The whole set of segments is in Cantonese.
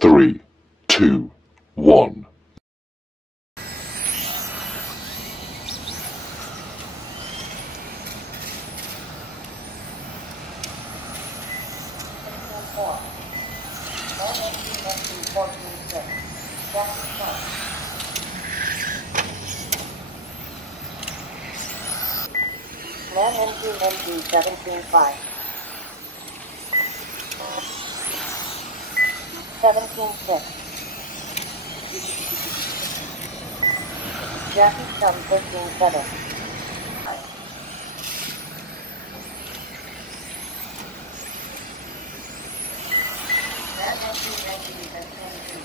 3, 2, 1. Man NG 17.5. 17.6. Jackie Chum 13.7. Man NG 17.2.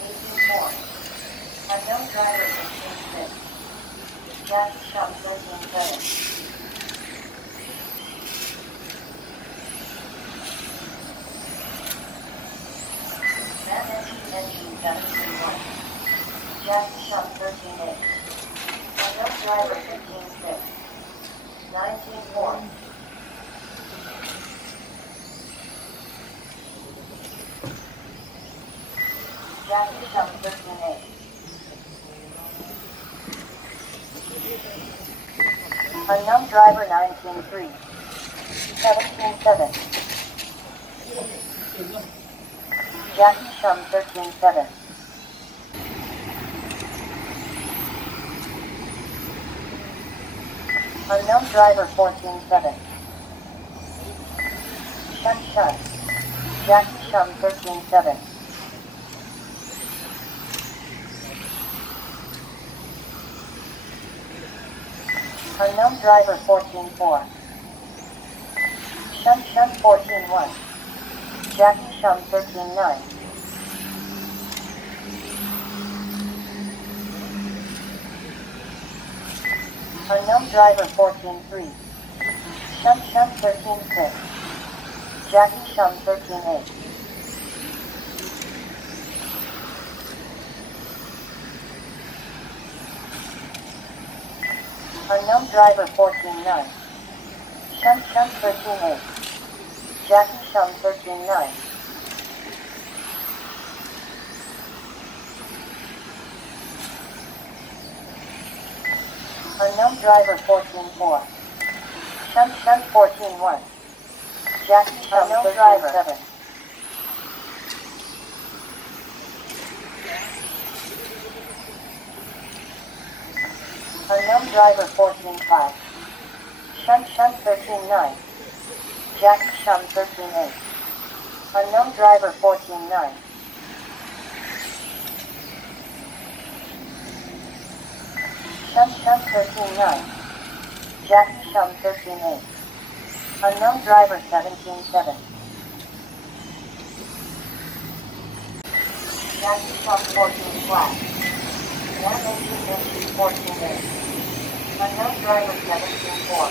18.4. Unknown driver 15.6. Jackie Chum 13.7. Engine 17.1. Jackie Chum 13.8. Unknown driver 15.6. 19.4. Jackie Chum 13.8. Unknown driver 19.3. 17.7. Jackie Chum 13.7. Unknown driver 14.7. Shun Shun. Jackie Chum 13.7. Unknown driver 14.4. Shun Shun 14.1. Jackie Chum 13.9. Unknown driver 14.3. Shun Shun 13.6. Jackie Chum 13.8. Unknown driver 14.9. Shun Shun 13.8. Jackie Chum 13.9. Unknown driver 14.4. Shun Shun 14.1. Jackie Chum 13.7. Unknown driver 14.5. Shun Shun 13.9. Jackie Chum 13.8. Unknown driver 14.9. Shun Shun 13.9. Jackie Chum 13.8. Unknown driver 17.7. Jackie Chum 14 flat. One engine 14.8. Unknown driver 17.4.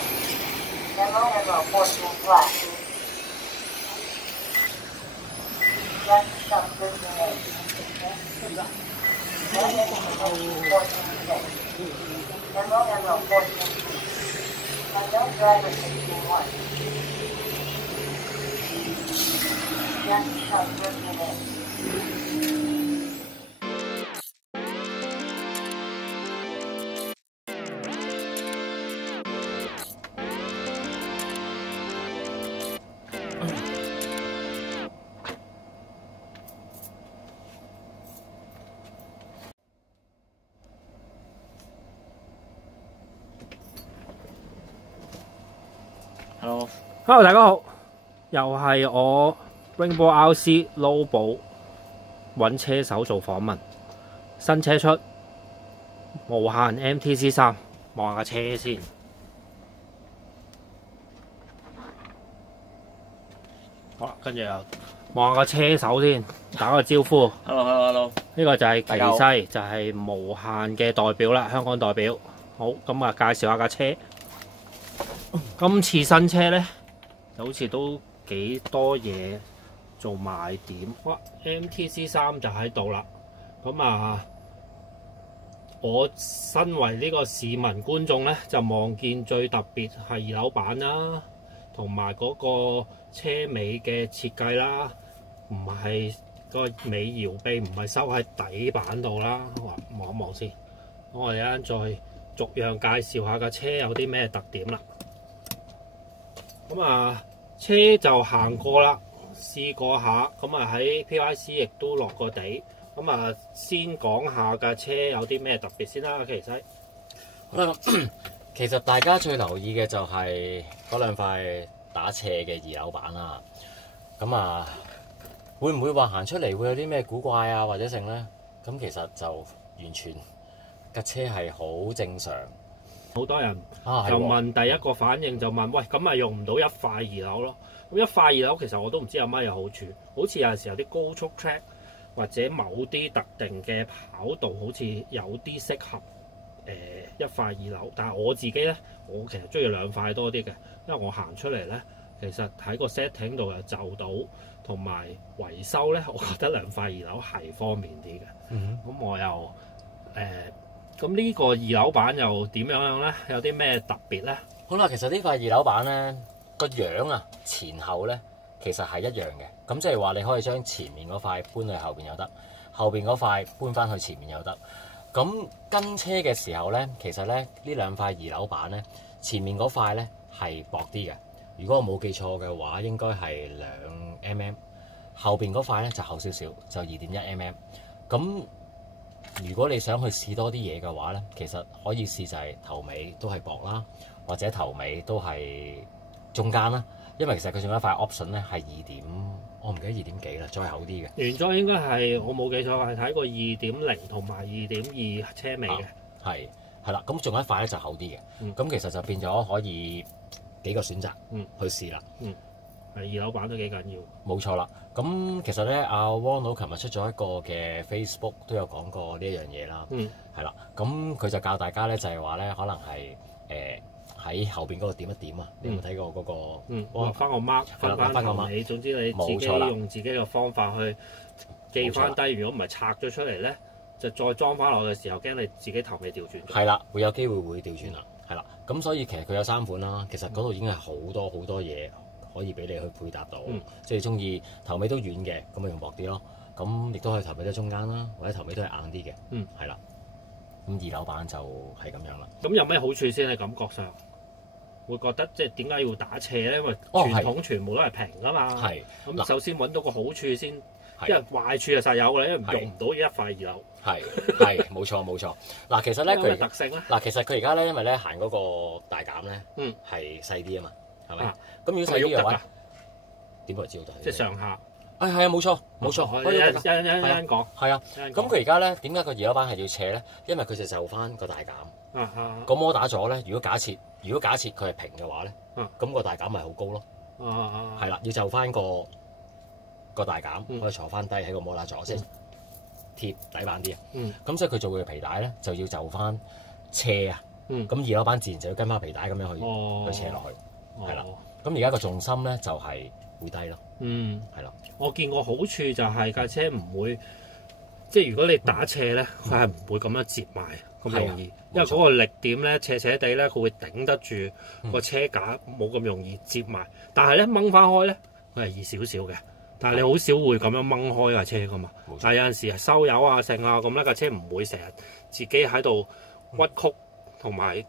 MO 14 flat. Jackie Chum 13.8. One engine 14.6. MO 14. Unknown driver 16.1. Jackie Chum 13.8. Hello， 大家好，又係我 Rainbow RC Lobo 揾車手做訪問，新車出無限 MTC3，望下架車先。好啦，跟住又望下架車手先，打個招呼。Hello。呢個就係奇西，就係無限嘅代表啦，香港代表。好，咁啊介紹下架車。今次新車呢，就好似都幾多嘢做賣點。哇 ！MTC3就喺度啦。咁啊，我身為呢個市民觀眾呢，就望見最特別係二樓板啦，同埋嗰個車尾嘅設計啦，唔係個尾搖臂唔係收喺底板度啦，望一望先。我哋一陣再逐樣介紹下架車有啲咩特點啦。咁啊，車就行過啦，試過下，咁啊喺 PYC 亦都落過地。咁啊，先講下架車有啲咩特別先啦，其實。好啦，其實大家最留意嘅就係嗰兩塊打斜嘅二樓板啦。咁啊，會唔會話行出嚟會有啲咩古怪啊，或者剩咧？咁其實就完全架車係好正常。好多人就問第一個反應就問：喂，咁咪用唔到一塊二樓咯？咁一塊二樓其實我都唔知有乜嘢好處。好似有陣時有啲高速 track 或者某啲特定嘅跑道，好似有啲適合一塊二樓。但係我自己咧，我其實中意兩塊多啲嘅，因為我行出嚟咧，其實喺個 setting 度又就到，同埋維修咧，我覺得兩塊二樓係方便啲嘅。咁我又咁呢個二樓板又點樣咧？有啲咩特別咧？好啦，其實呢塊二樓板咧個樣啊，前後咧其實係一樣嘅。咁即係話你可以將前面嗰塊搬去後邊又得，後邊嗰塊搬翻去前面又得。咁跟車嘅時候咧，其實咧呢兩塊二樓板咧，前面嗰塊咧係薄啲嘅。如果我冇記錯嘅話，應該係2 mm。後邊嗰塊咧就厚少少，就2.1 mm。咁如果你想去試多啲嘢嘅話咧，其實可以試就係頭尾都係薄啦，或者頭尾都係中間啦。因為其實佢仲有一塊 option 咧係我唔記得2點幾啦，再厚啲嘅。原裝應該係我冇記錯係睇過2.0同埋2.2車尾嘅。係啦，咁仲有一塊咧就厚啲嘅。咁其實就變咗可以幾個選擇去試啦。係二樓板都幾緊要。冇錯啦。咁其實咧，阿汪佬琴日出咗一個嘅 Facebook 都有講過呢一樣嘢啦。係啦，咁佢就教大家咧，就係話咧，可能係喺後邊嗰度點一點啊。你有冇睇過嗰個？畫翻個 mark，分翻個尾。總之你自己用自己嘅方法去記翻低。如果唔係拆咗出嚟咧，就再裝翻落嘅時候，驚你自己頭尾調轉。係啦，會有機會調轉啦。係啦，咁所以其實佢有3款啦。其實嗰度已經係好多嘢可以俾你去配搭到。即係中意頭尾都軟嘅，咁咪用薄啲咯。咁亦都可以頭尾都中間啦，或者頭尾都係硬啲嘅。係啦。咁二樓板就係咁樣啦。咁有咩好處先？你感覺上會覺得即係點解要打斜咧？因為傳統全部都係平噶嘛。咁首先揾到個好處先，因為壞處就實有嘅，因為用唔到一塊二樓。係冇錯。嗱，其實咧佢特性咧，嗱，其實佢而家咧，因為咧行嗰個大減咧，係細啲啊嘛，係咪？咁如果細啲嘅話，點會知道？即係上下。係啊，冇錯。一陣講。係啊。咁佢而家咧點解個二樓板係要斜咧？因為佢就翻個大減。個摩打咗咧，如果假設佢係平嘅話咧，咁個大減咪好高咯。係啦，要就翻個大減，可以坐翻低喺個摩打座，即係貼底板啲啊。咁所以佢做嘅皮帶咧就要就翻斜啊。咁二樓板自然就要跟翻皮帶咁樣去斜落去。係啦。咁而家個重心咧就係會低咯。係啦。我見過好處就係架車唔會，即係如果你打斜咧，佢係唔會咁樣折埋咁容易，因為嗰個力點咧斜斜地咧，佢會頂得住個車架，冇咁容易折埋。但係咧掹翻開咧，佢係易少少嘅。但係你好少會咁樣掹開架車噶嘛。但係有陣時係收油啊、剩啊咁咧，架車唔會成日自己喺度屈曲，同埋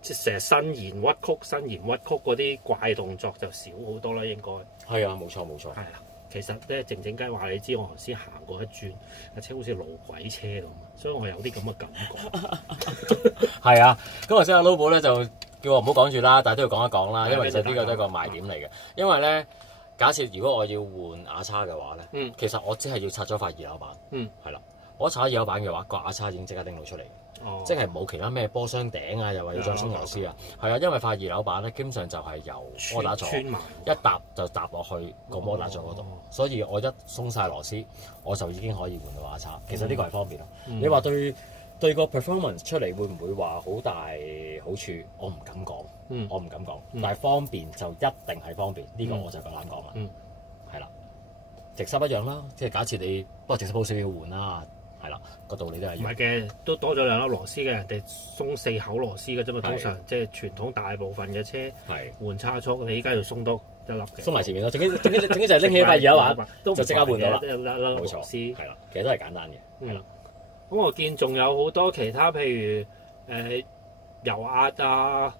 即係成日伸延屈曲嗰啲怪動作就少好多啦，應該。係啊，冇錯。係啦。其實咧，靜雞話你知，我頭先行過一轉，架車好似路軌車咁，所以我有啲咁嘅感覺。係啊，咁頭先阿 Lobo 咧就叫我唔好講住啦，但係都要講一講啦，因為其實呢個都係一個賣點嚟嘅。因為咧，假設如果我要換牙叉嘅話咧，其實我只係要拆咗塊二樓板，係啦，我拆咗二樓板嘅話，個牙叉已經即刻拎到出嚟。即係冇其他咩波箱頂啊，又話要再鬆螺絲啊，係啊，因為塊二樓板咧，基本上就係由摩打座一搭就搭落去個摩打座嗰度，所以我一鬆晒螺絲，我就已經可以換到牙叉。其實呢個係方便咯。你話對個 performance 出嚟會唔會話好大好處？我唔敢講，但係方便就一定係方便，呢個我就夠膽講啦。係啦，直濕一樣啦，即係假設你不過直濕好少要換啦。係啦，個道理都係一樣。唔係嘅，都多咗2粒螺絲嘅，人哋鬆4口螺絲嘅啫嘛。通常即係傳統大部分嘅車換差速，你依家要鬆多一粒嘅，鬆埋前面咯。總之就係拎起塊291玩，都就即刻換到啦。冇冇錯，係啦，其實都係簡單嘅，係啦。咁我見仲有好多其他，譬如油壓啊、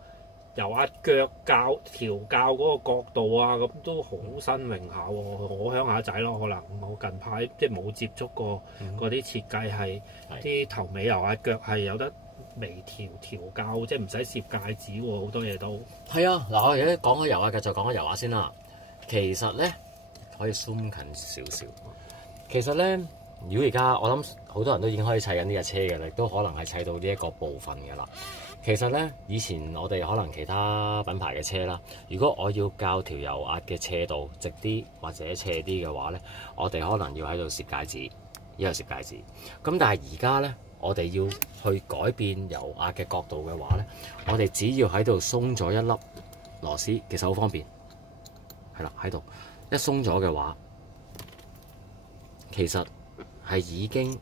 油壓腳調校嗰個角度啊，咁都好新穎下喎。我鄉下仔咯，可能我近排即係冇接觸過嗰啲設計係啲頭尾油壓腳係有得微調校，即係唔使攝戒指喎，好多嘢都係啊。嗱，我而家講開油壓嘅，就講開油壓先啦。其實咧可以 zoom 近少少。其實咧，如果而家我諗好多人都已經可以砌緊呢架車嘅啦，亦都可能係砌到呢一個部分嘅啦。其實咧，以前我哋可能其他品牌嘅車啦，如果我要校條油壓嘅斜度直啲或者斜啲嘅話咧，我哋可能要喺度攝戒指，呢個攝戒指。咁但係而家咧，我哋要去改變油壓嘅角度嘅話咧，我哋只要喺度鬆咗一粒螺絲，其實好方便。係啦，喺度一鬆咗嘅話，其實係已經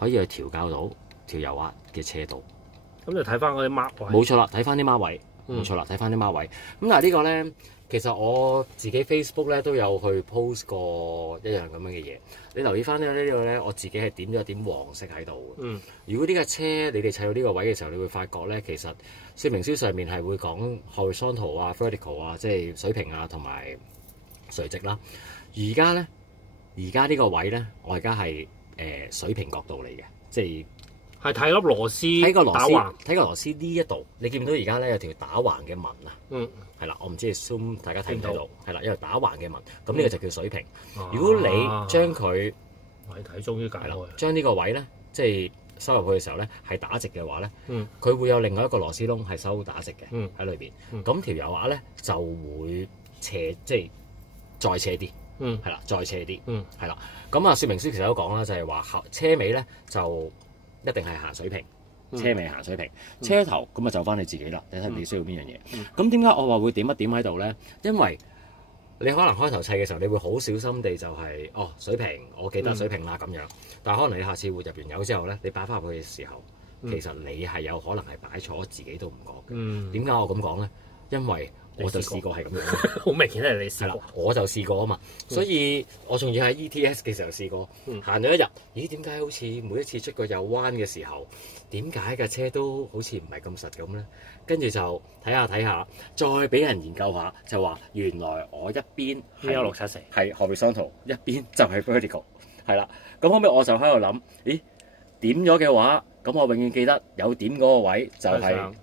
可以去調校到條油壓嘅斜度。咁就睇翻嗰啲 mark 位。冇錯啦，睇翻啲 mark 位，冇錯啦，睇翻啲 mark 位。咁但係呢個咧，其實我自己 Facebook 咧都有去 post 過一樣咁樣嘅嘢。你留意翻呢個咧，我自己係點咗一點黃色喺度嘅。如果呢架車你哋砌到呢個位嘅時候，你會發覺咧，其實說明書上面係會講 horizontal 啊、vertical 啊，即係水平啊同埋垂直啦。而家呢個位咧，我而家係水平角度嚟嘅，即係睇粒螺絲，睇個螺絲，打橫，睇個螺絲呢一度，你見唔到而家咧有條打橫嘅紋啊？係啦，我唔知 zoom 大家睇唔睇到？係啦，有條打橫嘅紋，咁呢個就叫水平。如果你將佢，我睇終於解啦，將呢個位咧，即係收入去嘅時候咧，係打直嘅話咧，佢會有另外一個螺絲窿係收打直嘅喺裏邊。咁條油壓咧就會斜，即係再斜啲。係啦，再斜啲。係啦。咁啊，說明書其實都講啦，就係話車尾咧就一定係行水平，車尾行水平，車頭咁啊就翻你自己啦，睇睇你需要邊樣嘢。咁點解我話會點一點喺度咧？因為你可能開頭砌嘅時候，你會好小心地就係水平，我記得水平啦咁樣。但係可能你下次會入完油之後咧，你擺翻入去嘅時候，其實你係有可能係擺錯，自己都唔覺嘅。點解我咁講咧？因為我就試過係咁樣，好明顯係你試過。我就試過啊嘛，所以我仲要喺 ETS 嘅時候試過，行咗一日，咦？點解好似每一次出個右彎嘅時候，點解架車都好似唔係咁實咁咧？跟住就睇下，再俾人研究下，就話原來我一邊係674係 horizontal，一邊就係 vertical， 係啦。咁後尾我就喺度諗，咦？點咗嘅話，咁我永遠記得有點嗰個位就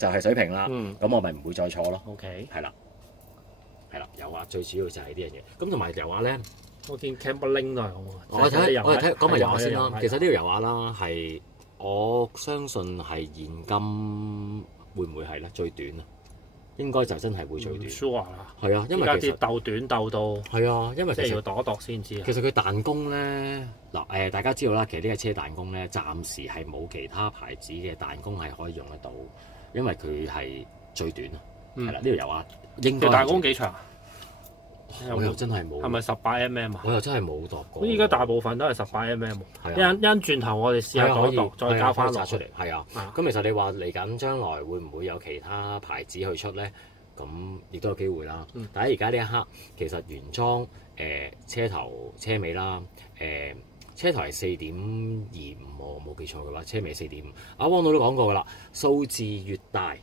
係水平啦。咁我咪唔會再錯咯。OK，係啦，油壓最主要就係呢樣嘢。咁同埋油壓咧，我見 Camberling 都係好。我睇講埋油壓先啦。其實呢條油壓啦係我相信係現今會唔會係咧最短啊？應該就真係會最短。sure 啦。係啊，因為其實鬥短鬥到。係啊，因為其實要度一度先知。其實佢彈弓咧嗱大家知道啦，其實呢架車彈弓咧暫時係冇其他牌子嘅彈弓係可以用得到，因為佢係最短啊。係啦，呢條油壓應該。彈弓幾長？我又真係冇。係咪18mm啊？我又真係冇度過。咁依家大部分都係18mm。係啊。一轉頭我哋試下度，再交翻落出嚟。係啊。咁其實你話嚟緊將來會唔會有其他牌子去出咧？咁亦都有機會啦。但係而家呢一刻，其實原裝車頭車尾啦，車頭係4.25，我冇記錯嘅話，車尾4.5。阿汪導都講過㗎啦，數字越大，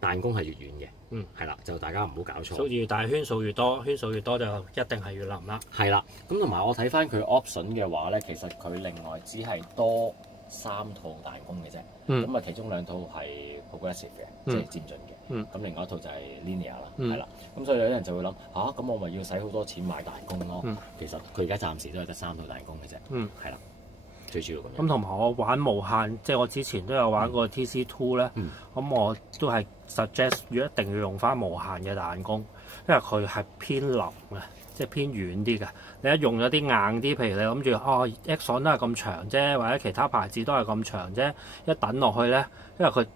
彈弓係越遠嘅。係啦，就大家唔好搞錯。數字越大，圈數越多，圈數越多就一定係越腍啦。係啦，咁同埋我睇翻佢 option 嘅話咧，其實佢另外只係多3套彈弓嘅啫。咁啊，其中2套係 progressive 嘅，即係漸進嘅。咁另外一套就係 linear 啦，係啦。咁所以有啲人就會諗咁我咪要使好多錢買彈弓咯？其實佢而家暫時都係得3套彈弓嘅啫。係啦。最主要咁同埋我玩無限，即係我之前都有玩過 TC2 咧。咁我都係 suggest 一定要用翻無限嘅彈弓，因為佢係偏腍嘅，即係偏軟啲嘅。你一用咗啲硬啲，譬如你諗住Exxon 都係咁長啫，或者其他牌子都係咁長啫，一等落去咧，因為佢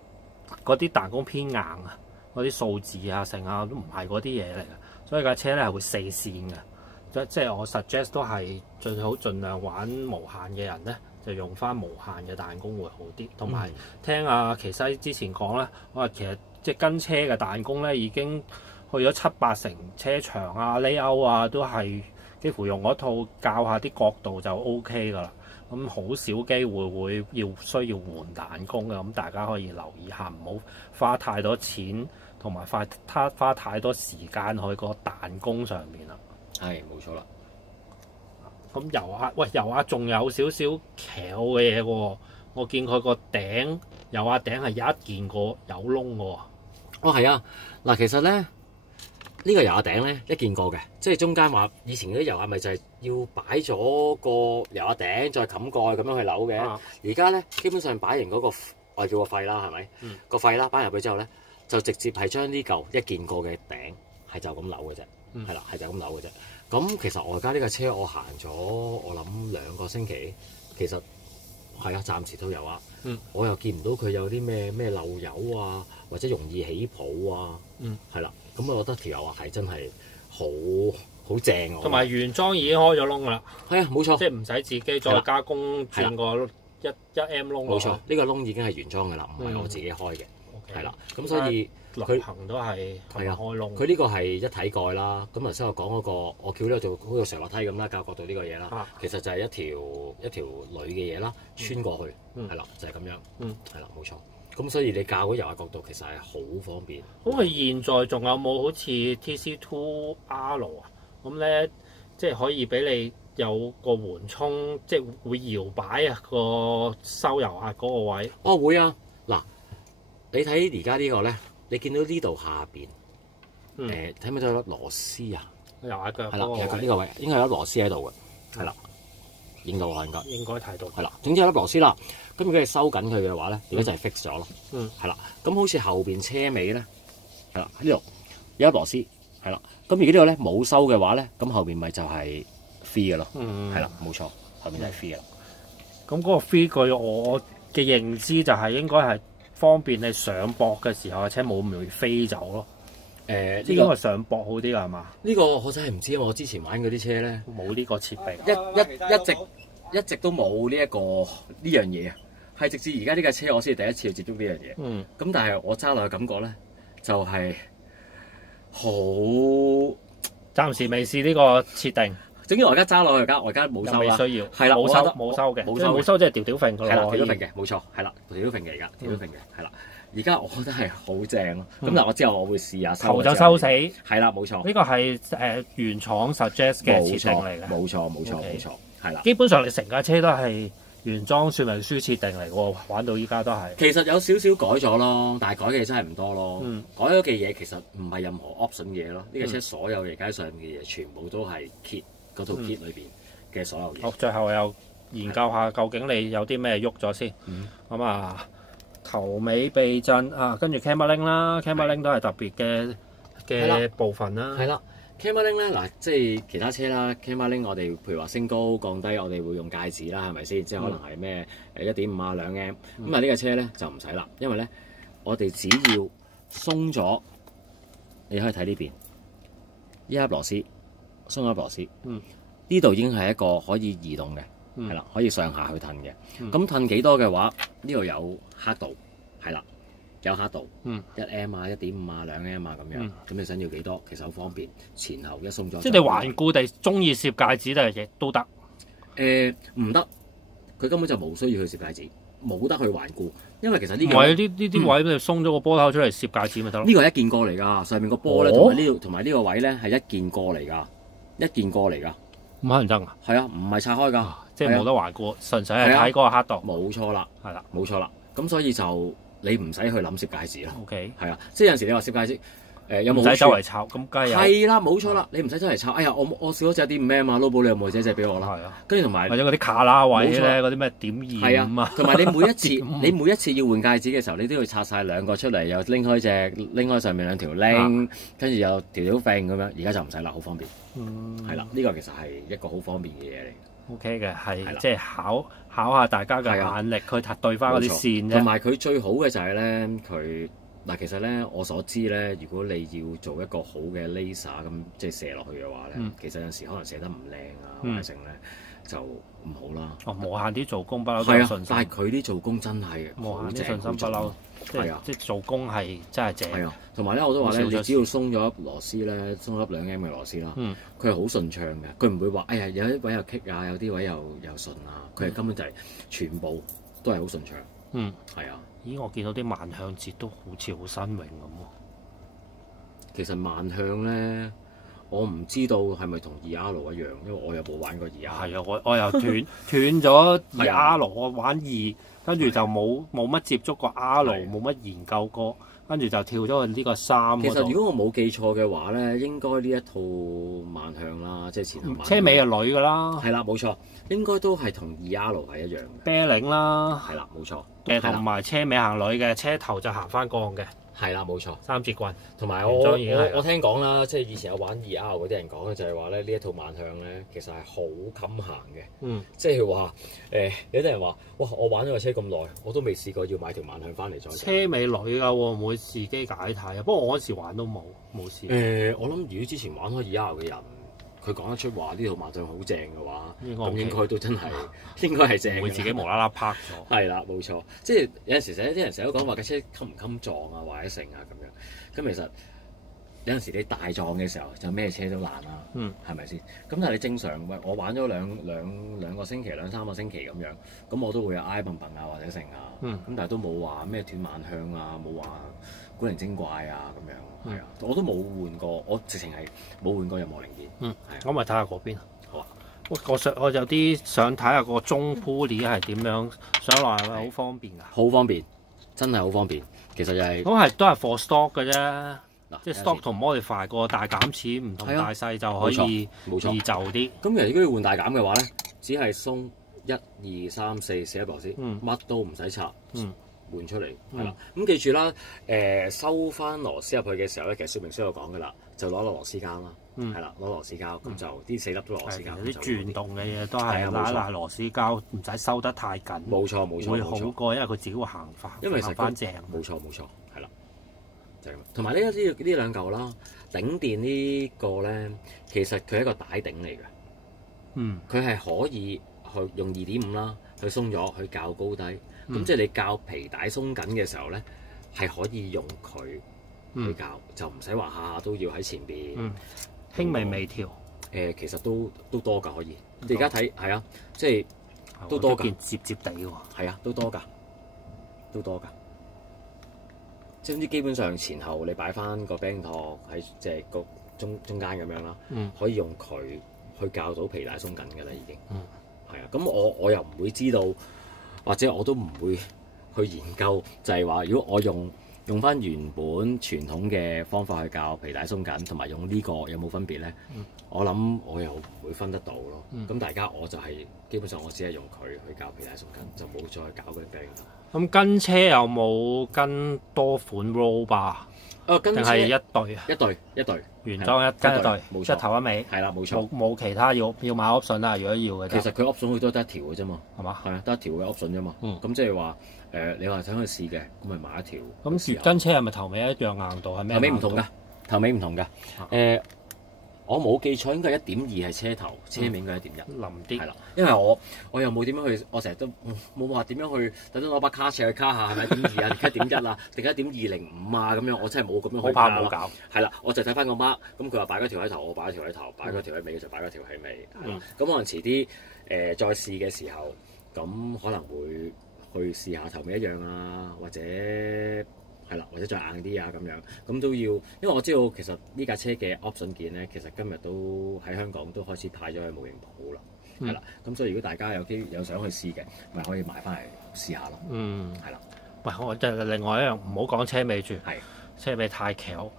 嗰啲彈弓偏硬啊，嗰啲數字啊成啊都唔係嗰啲嘢嚟嘅，所以架車咧係會四線嘅。即係我 suggest 都係最好盡量玩無限嘅人咧，就用翻無限嘅彈弓會好啲。同埋聽阿奇西之前講咧，我話其實即係跟車嘅彈弓咧，已經去咗7-8成車長啊、layout 啊，都係幾乎用嗰套校下啲角度就 OK 噶啦。咁好少機會會需要換彈弓嘅，咁大家可以留意下，唔好花太多錢同埋花太多時間去個彈弓上面啦。係冇錯啦。咁油壓仲有少少巧嘅嘢喎，我見佢個頂油壓頂係一件過有窿嘅喎。哦，係啊，嗱，其實咧呢個油壓頂咧一件過嘅，即係中間話以前嗰啲油壓咪就係要擺咗個油壓頂再冚蓋咁樣去扭嘅。而家咧基本上擺完嗰個我叫個肺啦，係咪？個肺啦，擺入去之後咧，就直接係將呢嚿一件過嘅頂係就咁扭嘅啫，係啦，係就咁扭嘅啫。咁其實我而家呢個車我行咗我諗2個星期，其實係啊，暫時都有啊。我又見唔到佢有啲咩漏油啊，或者容易起泡啊。係啦，咁我覺得條油壓係真係好正喎。同埋原裝已經開咗窿㗎啦。係啊，冇錯，即係唔使自己再加工轉個一 M 窿。冇錯，呢個窿已經係原裝㗎啦，唔係我自己開嘅。係啦，咁所以佢行都係開窿。佢呢個係一體蓋啦。咁頭先我講嗰個，我叫呢個做好似上落梯咁啦，較角度呢個嘢啦。其實就係一條鋁嘅嘢啦，穿過去係啦，就係咁樣。係啦，冇錯。咁所以你校嗰油壓角度其實係好方便。咁佢現在仲有冇好似 TC2R 啊？咁咧即係可以俾你有個緩衝，即係會搖擺啊個收油壓嗰個位。哦，會啊！嗱，你睇而家呢個咧，你見到呢度下邊睇唔睇到有粒螺絲啊？油壓腳係啦，油壓腳呢個位應該有粒螺絲喺度嘅，係啦，影到啦應該睇到。係啦，總之有粒螺絲啦。咁如果你收緊佢嘅話咧，而家就係 fix 咗咯。係啦。咁好似後邊車尾咧，係啦，喺呢度有粒螺絲，係啦。咁如果呢個咧冇收嘅話咧，咁後邊咪就係 free 嘅咯。係啦，冇錯，後邊就係 free 嘅啦。咁嗰個 free 據我嘅認知就係應該係方便你上膊嘅時候，架車冇咁容易飛走咯。即係應該上膊好啲㗎係嘛？呢個我真係唔知啊！我之前玩嗰啲車咧，冇呢個設備，一直都冇呢樣嘢啊！係直至而家呢架車我先係第一次去接觸呢樣嘢。咁但係我揸落嘅感覺咧，就係好暫時未試呢個設定。總之我而家揸落去，我而家冇收啦。未需要，係啦，冇收嘅，冇收即係條揈㗎咯。係啦，條揈嘅，冇錯，係啦，條揈嘅而家，條揈嘅係啦。而家我覺得係好正咯。咁但係我之後我會試下頭就收死。係啦，冇錯。呢個係原廠 suggest 嘅設定嚟嘅。冇錯，係啦。基本上你成架車都係原裝說明書設定嚟喎，玩到依家都係。其實有少少改咗咯，但係改嘅嘢真係唔多咯。改咗嘅嘢其實唔係任何 option 嘢咯。呢架車所有嘢街上嘅嘢全部都係 kit 嗰套 kit 裏邊嘅所有嘢。好，最後又研究下究竟你有啲咩喐咗先。咁啊。頭尾避震啊，跟住 camber link 啦 ，camber link 都係特別嘅部分啦。係啦 camber link 咧嗱，即係其他車啦 camber link 我哋譬如話升高降低，我哋會用戒指啦，係咪先？即係可能係咩1.5啊2 M。咁啊呢架車咧就唔使啦，因為咧我哋只要鬆咗，你可以睇呢邊，一粒螺絲，鬆一粒螺絲。呢度已經係一個可以移動嘅。係啦，可以上下去褪嘅。咁褪幾多嘅話，呢度有刻度，係啦，有刻度。1M 啊、1.5啊、2 M 啊咁樣。咁你想要幾多？其實好方便，前後一鬆咗。即係你頑固地中意攝戒指嘅嘢都得。唔得，佢根本就冇需要去攝戒指，冇得去頑固，因為其實呢個唔係呢啲位你鬆咗個波頭出嚟攝戒指咪得咯。呢個係一件過嚟㗎，上面個波咧同埋呢個位咧係一件過嚟㗎，一件過嚟㗎。唔可能爭啊！係啊，唔係拆開㗎，即係冇得頑固，純粹係睇嗰個刻度。冇錯啦，係啦，冇錯啦。咁所以就你唔使去諗攝戒指咯。OK，係啊，即係有陣時你話攝戒指。有冇唔使周圍抄，咁梗係有。係啦，冇錯啦，你唔使周圍抄。哎呀，我少咗隻1.5 M啊，Lobo 你有冇借俾我啦？係啊，跟住同埋或者嗰啲卡拉位咧，嗰啲咩1.25啊，同埋你每一次要換戒指嘅時候，你都要拆晒2個出嚟，又拎開上面2條拎，跟住又條揈咁樣。而家就唔使啦，好方便。係啦，呢個其實係一個好方便嘅嘢嚟。OK 嘅，係即係考下大家嘅眼力，去對翻嗰啲線啫。同埋佢最好嘅就係咧，佢。嗱，其實咧，我所知咧，如果你要做一個好嘅 laser 咁，即係射落去嘅話咧，其實有陣時可能射得唔靚啊，或者成咧，就唔好啦。哦，無限啲做工不嬲都有信心，但係佢啲做工真係無限啲信心不嬲，即係做工係真係正。係啊，同埋咧我都話咧，你只要鬆咗粒螺絲咧，鬆咗粒2M 嘅螺絲啦，佢係好順暢嘅，佢唔會話哎呀有啲位又棘啊，有啲位又順啊，佢係根本就係全部都係好順暢。係啊。咦，我見到啲萬向節都好似好新穎咁喎。其實萬向咧，我唔知道係咪同2R 一樣，因為我又冇玩過2R。係啊，我又斷咗2R，我玩2，跟住就冇乜接觸過 R，冇乜研究過，跟住就跳咗去呢個3。其實如果我冇記錯嘅話咧，應該呢一套萬向啦，即係前後萬向車尾係女㗎啦。係啦，冇錯，應該都係同2R 係一樣嘅。啤領啦。係啦，冇錯。同埋車尾行女嘅，車頭就行翻鋼嘅。係啦，冇錯。3節棍。同埋我聽講啦，即係以前有玩2R 嗰啲人講咧，就係話咧呢一套萬向咧，其實係好襟行嘅。即係話有啲人話，哇！我玩咗個車咁耐，我都未試過要買條萬向翻嚟再。車尾女㗎喎，會唔會自己解體啊？不過我嗰時玩都冇試。我諗如果之前玩開2R 嘅人，佢講得出話呢套萬向好正嘅話，咁應該都真係應該係正嘅。會自己無啦啦拍咗。係啦，冇錯。即係有陣時啲人成日都講話架車襟唔襟撞啊，或者成啊咁樣。咁其實有陣時你大撞嘅時候，就咩車都爛啦。係咪先？咁但係你正常喂，我玩咗兩個星期、2-3個星期咁樣，咁我都會有挨笨笨啊或者成啊。咁但係都冇話咩斷萬向啊，冇話古靈精怪啊咁樣。係啊，我都冇換過，我直情係冇換過任何零件。我咪睇下嗰邊。好啊。我有啲想睇下個中 pulley 係點樣，上來係咪好方便㗎？好方便，真係好方便。其實就係都係 for stock 嘅啫。即係 stock 同 modify 個大減齒唔同大細就可以易就啲。咁其實如果要換大減嘅話咧，只係鬆1、2、3、4 4粒螺絲，乜都唔使拆。換出嚟係啦，咁記住啦，收翻螺絲入去嘅時候咧，其實說明書有講㗎啦，就攞落螺絲膠啦，係啦，攞螺絲膠，咁就啲4粒都螺絲膠。啲轉動嘅嘢都係拉螺絲膠，唔使收得太緊。冇錯，會好過，因為佢自己會行翻正。冇錯，係啦，就係咁。同埋呢兩嚿啦，頂電呢個咧，其實佢係一個帶頂嚟嘅。佢係可以去用2.5啦，去鬆咗，去較高低。咁即係你較皮帶鬆緊嘅時候咧，係可以用佢去較，就唔使話下下都要喺前邊。輕微微調。其實都多㗎，可以。你而家睇係啊，即係都多㗎。接地喎。係啊，都多㗎。即係基本上前後你擺翻個 band 托喺即係個中間咁樣啦，可以用佢去較到皮帶鬆緊㗎啦，已經。係啊，咁我又唔會知道。或者我都唔會去研究，就係話如果我用翻原本傳統嘅方法去較皮帶鬆緊，同埋用呢個有冇分別咧？我諗我又唔會分得到咯。咁大家我就係基本上我只係用佢去較皮帶鬆緊，就冇再搞嗰啲 band。咁跟車有冇跟多款 roll bar？定係一對，原裝一對，冇錯，一頭一尾。係啦，冇錯。冇其他要買 option 啦，如果要嘅。其實佢 option 佢都得一條嘅啫嘛，係嘛？係啊，得一條嘅 option 啫嘛。咁即係話你話想去試嘅，咁咪買一條。咁跟車係咪頭尾一樣硬度？係咩？頭尾唔同㗎，頭尾唔同㗎。我冇記錯應該係1.2係車頭，車尾應該係1.1。腍啲。係啦，因為我又冇點樣去，我成日都冇話點樣去，特登攞把卡尺去卡下係咪1.2啊，定1.1啊，定1.205啊咁樣，我真係冇咁樣去卡啦。冇搞。係啦，我就睇翻個 mark，咁佢話擺嗰條喺頭，我擺嗰條喺頭，擺嗰條喺尾就擺嗰條喺尾。咁可能遲啲再試嘅時候，咁可能會去試下頭尾一樣啊，或者。係啦，或者再硬啲啊咁樣，咁都要，因為我知道其實呢架車嘅 option 件咧，其實今日都喺香港都開始派咗去模型鋪啦，係啦，咁所以如果大家有想去試嘅，咪可以買翻嚟試下咯。係啦。喂，我就另外一樣唔好講車尾住，係車尾太巧，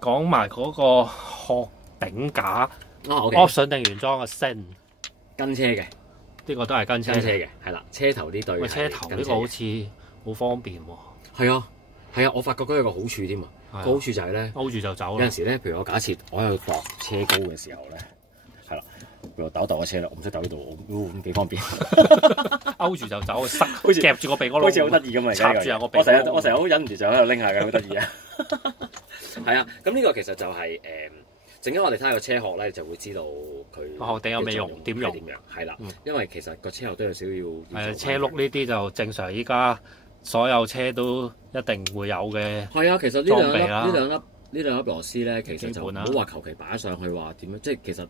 講埋嗰個殼頂架 option 定原裝嘅升跟車嘅，呢個都係跟車嘅，係啦，車頭呢對。喂，車頭呢個好似好方便喎。係啊，我發覺都有個好處添啊！個好處就係咧，勾住就走。有陣時咧，譬如我假設我喺度度車高嘅時候咧，係啦，譬如我抖個車啦，我唔識抖呢度，咁幾方便。勾住就走，塞夾住個鼻哥窿，好似好得意咁啊！插住個鼻。我成日好忍唔住就喺度拎下嘅，好得意啊！係啊，咁呢個其實就係陣間我哋睇下個車殼咧，就會知道佢殼頂有咩用，點用點樣係啦。因為其實個車殼都有少少要車轆呢啲就正常，依家所有車都一定會有嘅。係啊，其實呢兩粒螺絲咧，其實就唔好話求其擺上去話點樣，即係其實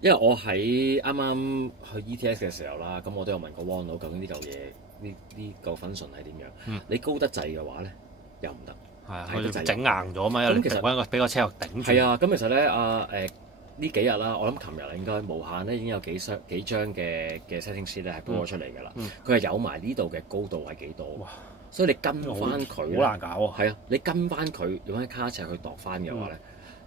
因為我喺啱啱去 ETS 嘅時候啦，咁我都有問過汪佬究竟呢嚿嘢呢嚿粉唇係點樣？你高得滯嘅話咧，又唔得。係啊，佢整硬咗嘛，咁其實揾個俾個車殼頂住。係啊，咁其實咧呢幾日啦，我諗琴日應該無限咧已經有幾張嘅 setting sheet 咧係播咗出嚟㗎啦。佢係有埋呢度嘅高度係幾多？哇！所以你跟翻佢，好難搞喎。係啊，你跟翻佢用啲卡尺去度翻嘅話咧，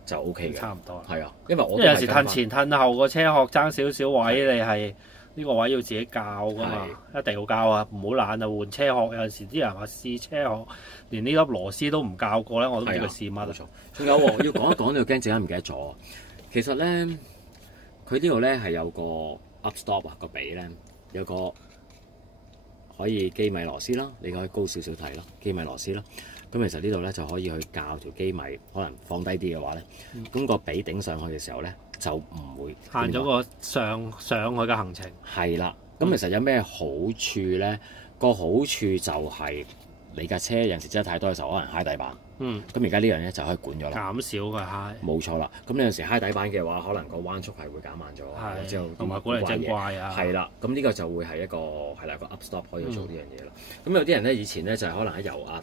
就 OK 嘅。差唔多。係啊，因為我有時褪前褪後個車殼爭少少位，你係呢個位要自己校㗎嘛，一定要校啊！唔好懶啊，換車殼有陣時啲人話試車殼，連呢粒螺絲都唔校過咧，我都唔知佢試乜。冇錯。仲有要講一講呢個驚陣間唔記得咗。其實咧，佢呢度咧係有個 up stop 啊，個髀咧有個可以機米螺絲啦，你可以高少少睇啦，機米螺絲啦。咁其實呢度咧就可以去校條機米，可能放低啲嘅話咧，咁個髀頂上去嘅時候咧就唔會限咗個上去嘅行程。係啦，咁其實有咩好處咧？個好處就係你架車有陣時真係太多嘅時候，可能揩底板。咁而家呢樣嘢就可以管咗啦，減少嘅揩。冇錯啦。咁你有陣時揩底板嘅話，可能個彎速係會減慢咗，之後同埋古靈精怪啊。係啦，咁呢個就會係一個個 up stop 可以做呢樣嘢啦。咁有啲人咧以前咧就係可能喺油壓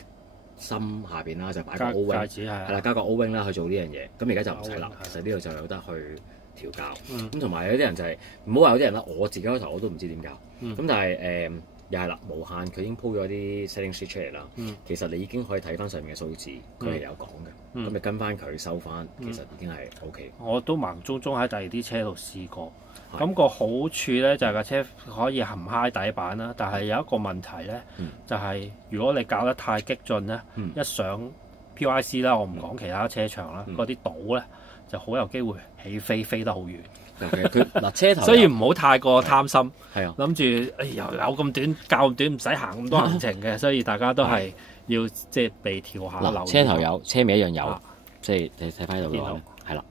芯下邊啦，就擺個 O wing， 係啦，加個 O wing 啦去做呢樣嘢。咁而家就唔使啦，其實呢度就有得去調校。咁同埋有啲人就係唔好話有啲人啦，我自己開頭我都唔知點校。咁但係又係啦，無限佢已經鋪咗啲 setting sheet 出嚟啦。其實你已經可以睇翻上面嘅數字，佢係有講嘅。咁你跟翻佢收翻，其實已經係 OK。我都盲中中喺第二啲車度試過。咁個好處咧就係架車可以含揩底板啦，但係有一個問題咧，就係如果你校得太激進咧，一上 PYC 啦，我唔講其他車場啦，嗰啲島咧就好有機會起飛得好遠。佢嗱車頭，所以唔好太過貪心。係啊，諗住又有咁短，較咁短唔使行咁多行程嘅，所以大家都係要即係被調下。嗱，車頭有，車尾一樣有，即係你睇翻喺度嘅話，係啦，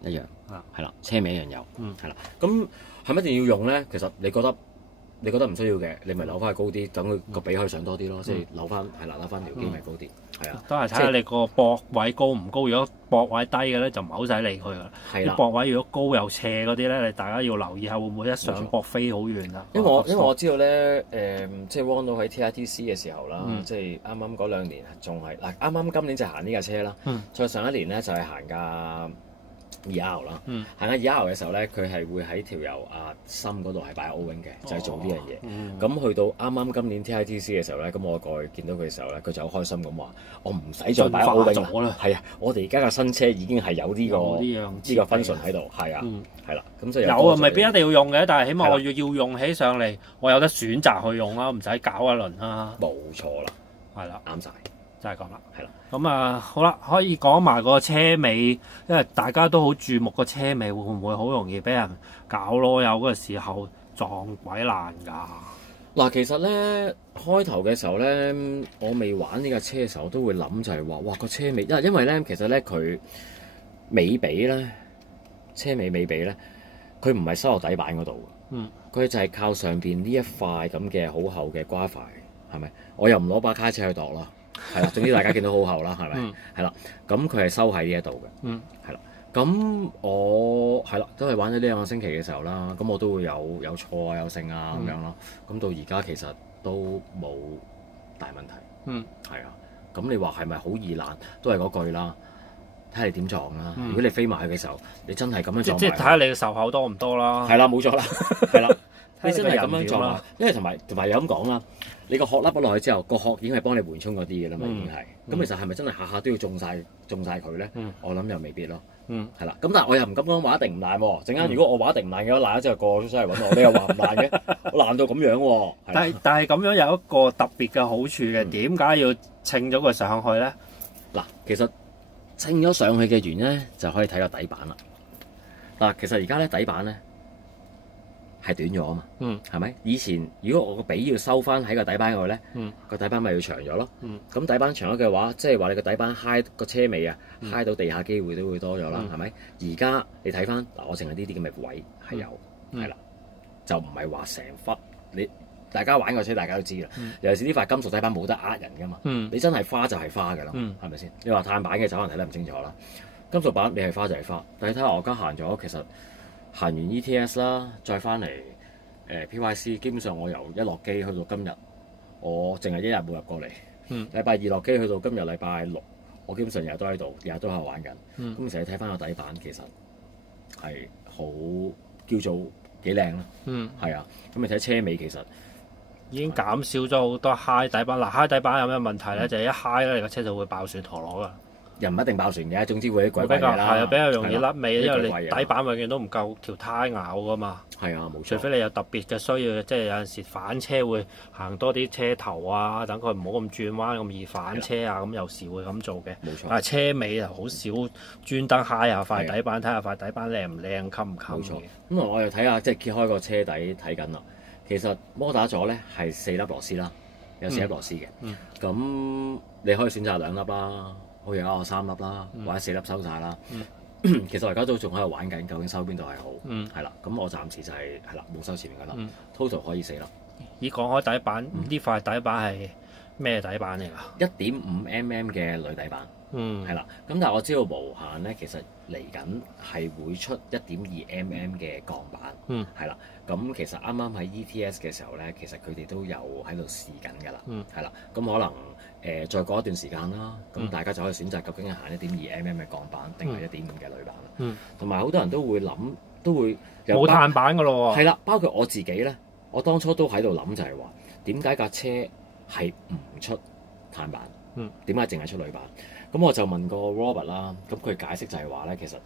一樣，係啦，車尾一樣有，係啦。咁係咪一定要用咧？其實你覺得唔需要嘅，你咪扭翻去高啲，等佢個髀可以上多啲咯，即係扭翻條機咪高啲，係啊。都係睇下你個駁位高唔高。如果駁位低嘅咧，就唔好使理佢啦。啲駁位如果高又斜嗰啲咧，你大家要留意下會唔會一上駁飛好遠啊？因為我知道咧，即係汪到喺 TITC 嘅時候啦，即係啱啱嗰2年仲係嗱，啱啱今年就行呢架車啦，再上一年咧就係行架2R 啦，行緊 2R 嘅時候咧，佢係會喺條油壓芯嗰度係擺 O wing 嘅，就係做呢樣嘢。咁去到啱啱今年 TITC 嘅時候咧，咁我過去見到佢嘅時候咧，佢就好開心咁話：我唔使再擺 O wing 啦。係啊，我哋而家嘅新車已經係有呢個 function 喺度，係啊，係啦。咁就有啊，未必一定要用嘅，但係起碼我要用起上嚟，我有得選擇去用啦，唔使搞一輪啦。冇錯啦，係啦，啱晒。就係咁啦，係啦。咁啊，好啦，可以講埋個車尾，因為大家都好注目個車尾會唔會好容易俾人搞囉柚嗰個時候撞鬼爛㗎？嗱，其實咧開頭嘅時候咧，我未玩呢架車嘅時候，我都會諗就係話，哇個車尾，因為咧其實咧佢尾髀咧，車尾尾髀咧，佢唔係收落底板嗰度，佢就係靠上邊呢一塊咁嘅好厚嘅瓜塊，係咪？我又唔攞把卡車去度啦。係啦，總之大家見到好厚啦，係咪？係啦，咁佢係收喺呢一度嘅，係啦。咁我係啦，都係玩咗呢2個星期嘅時候啦，咁我都會有錯啊，有剩啊咁樣咯。咁到而家其實都冇大問題，係啊。咁你話係咪好易爛？都係嗰句啦，睇下你點撞啦。如果你飛埋去嘅時候，你真係咁樣撞，即係睇下你嘅受口多唔多啦。係啦，冇錯啦，係啦。你真係咁樣撞啊！因為同埋有咁講啦，你個殼笠咗落去之後，個殼已經係幫你緩衝嗰啲嘅啦嘛，已經係。咁其實係咪真係下下都要中晒佢咧？我諗又未必咯。係啦。咁但係我又唔敢講話一定唔爛喎。陣間如果我話一定唔爛嘅話，爛咗之後個個出嚟揾我，你又話唔爛嘅？我爛到咁樣喎。但係咁樣有一個特別嘅好處嘅，點解要稱咗佢上去咧？嗱，其實稱咗上去嘅原因咧，就可以睇個底板啦。嗱，其實而家咧底板咧。係短咗啊嘛，係咪？以前如果我個髀要收翻喺個底板嗰度咧，個底板咪要長咗咯。咁底板長咗嘅話，即係話你個底板揩個車尾啊，揩到地下機會都會多咗啦，係咪？而家你睇翻嗱，我淨係呢啲咁嘅位係有，係啦，就唔係話成忽你。大家玩個車，大家都知啦。尤其是呢塊金屬底板冇得呃人噶嘛。你真係花就係花㗎啦，係咪先？你話碳板嘅就可能睇得唔清楚啦。金屬板你係花就係花。但係睇下我而家行咗，其實行完 ETS 啦，再翻嚟PYC，基本上我由一落機去到今日，我淨係一日冇入過嚟。禮拜二落機去到今日禮拜六，我基本上日日都喺度，日日都喺度玩緊。咁成日睇翻個底板，其實係好叫做幾靚啦。係啊，咁你睇車尾其實。已經減少咗好多揩底板。嗱，揩底板有咩問題咧？就係一揩咧，你個車就會爆旋陀螺㗎。又唔一定爆旋嘅，總之會啲鬼鬼嘢啦。係啊，比較容易甩尾，因為你底板永遠都唔夠條胎咬㗎嘛。係啊，冇錯。除非你有特別嘅需要，即係有陣時反車會行多啲車頭啊，等佢唔好咁轉彎咁易反車啊，咁有時會咁做嘅。冇錯。但係車尾就好少專登揩下塊底板，睇下塊底板靚唔靚、襟唔襟。冇錯。咁我又睇下，即係揭開個車底睇緊啦。其實摩打咗咧係4粒螺絲啦，有4粒螺絲嘅。咁你可以選擇2粒啦，可以我3粒啦，或者4粒收晒啦。其實我而家都仲喺度玩緊，究竟收邊度係好？係啦，咁我暫時就係啦，冇收前面嗰粒，total 可以4粒。咦，講開底板，呢塊底板係咩底板嚟㗎？1.5mm 嘅鋁底板。係啦，咁但係我知道無限咧，其實嚟緊係會出1.2mm 嘅鋼板，係啦。咁其實啱啱喺 ETS 嘅時候咧，其實佢哋都有喺度試緊㗎啦，係啦。咁可能再過一段時間啦，咁大家就可以選擇究竟係行 1.2mm 嘅鋼板定係1.5嘅鋁板啦。同埋好多人都會諗，都會冇碳板㗎咯喎。係啦，包括我自己咧，我當初都喺度諗就係話，點解架車係唔出碳板？點解淨係出鋁板？咁我就問過 Robert 啦，咁佢解釋就係話咧，其實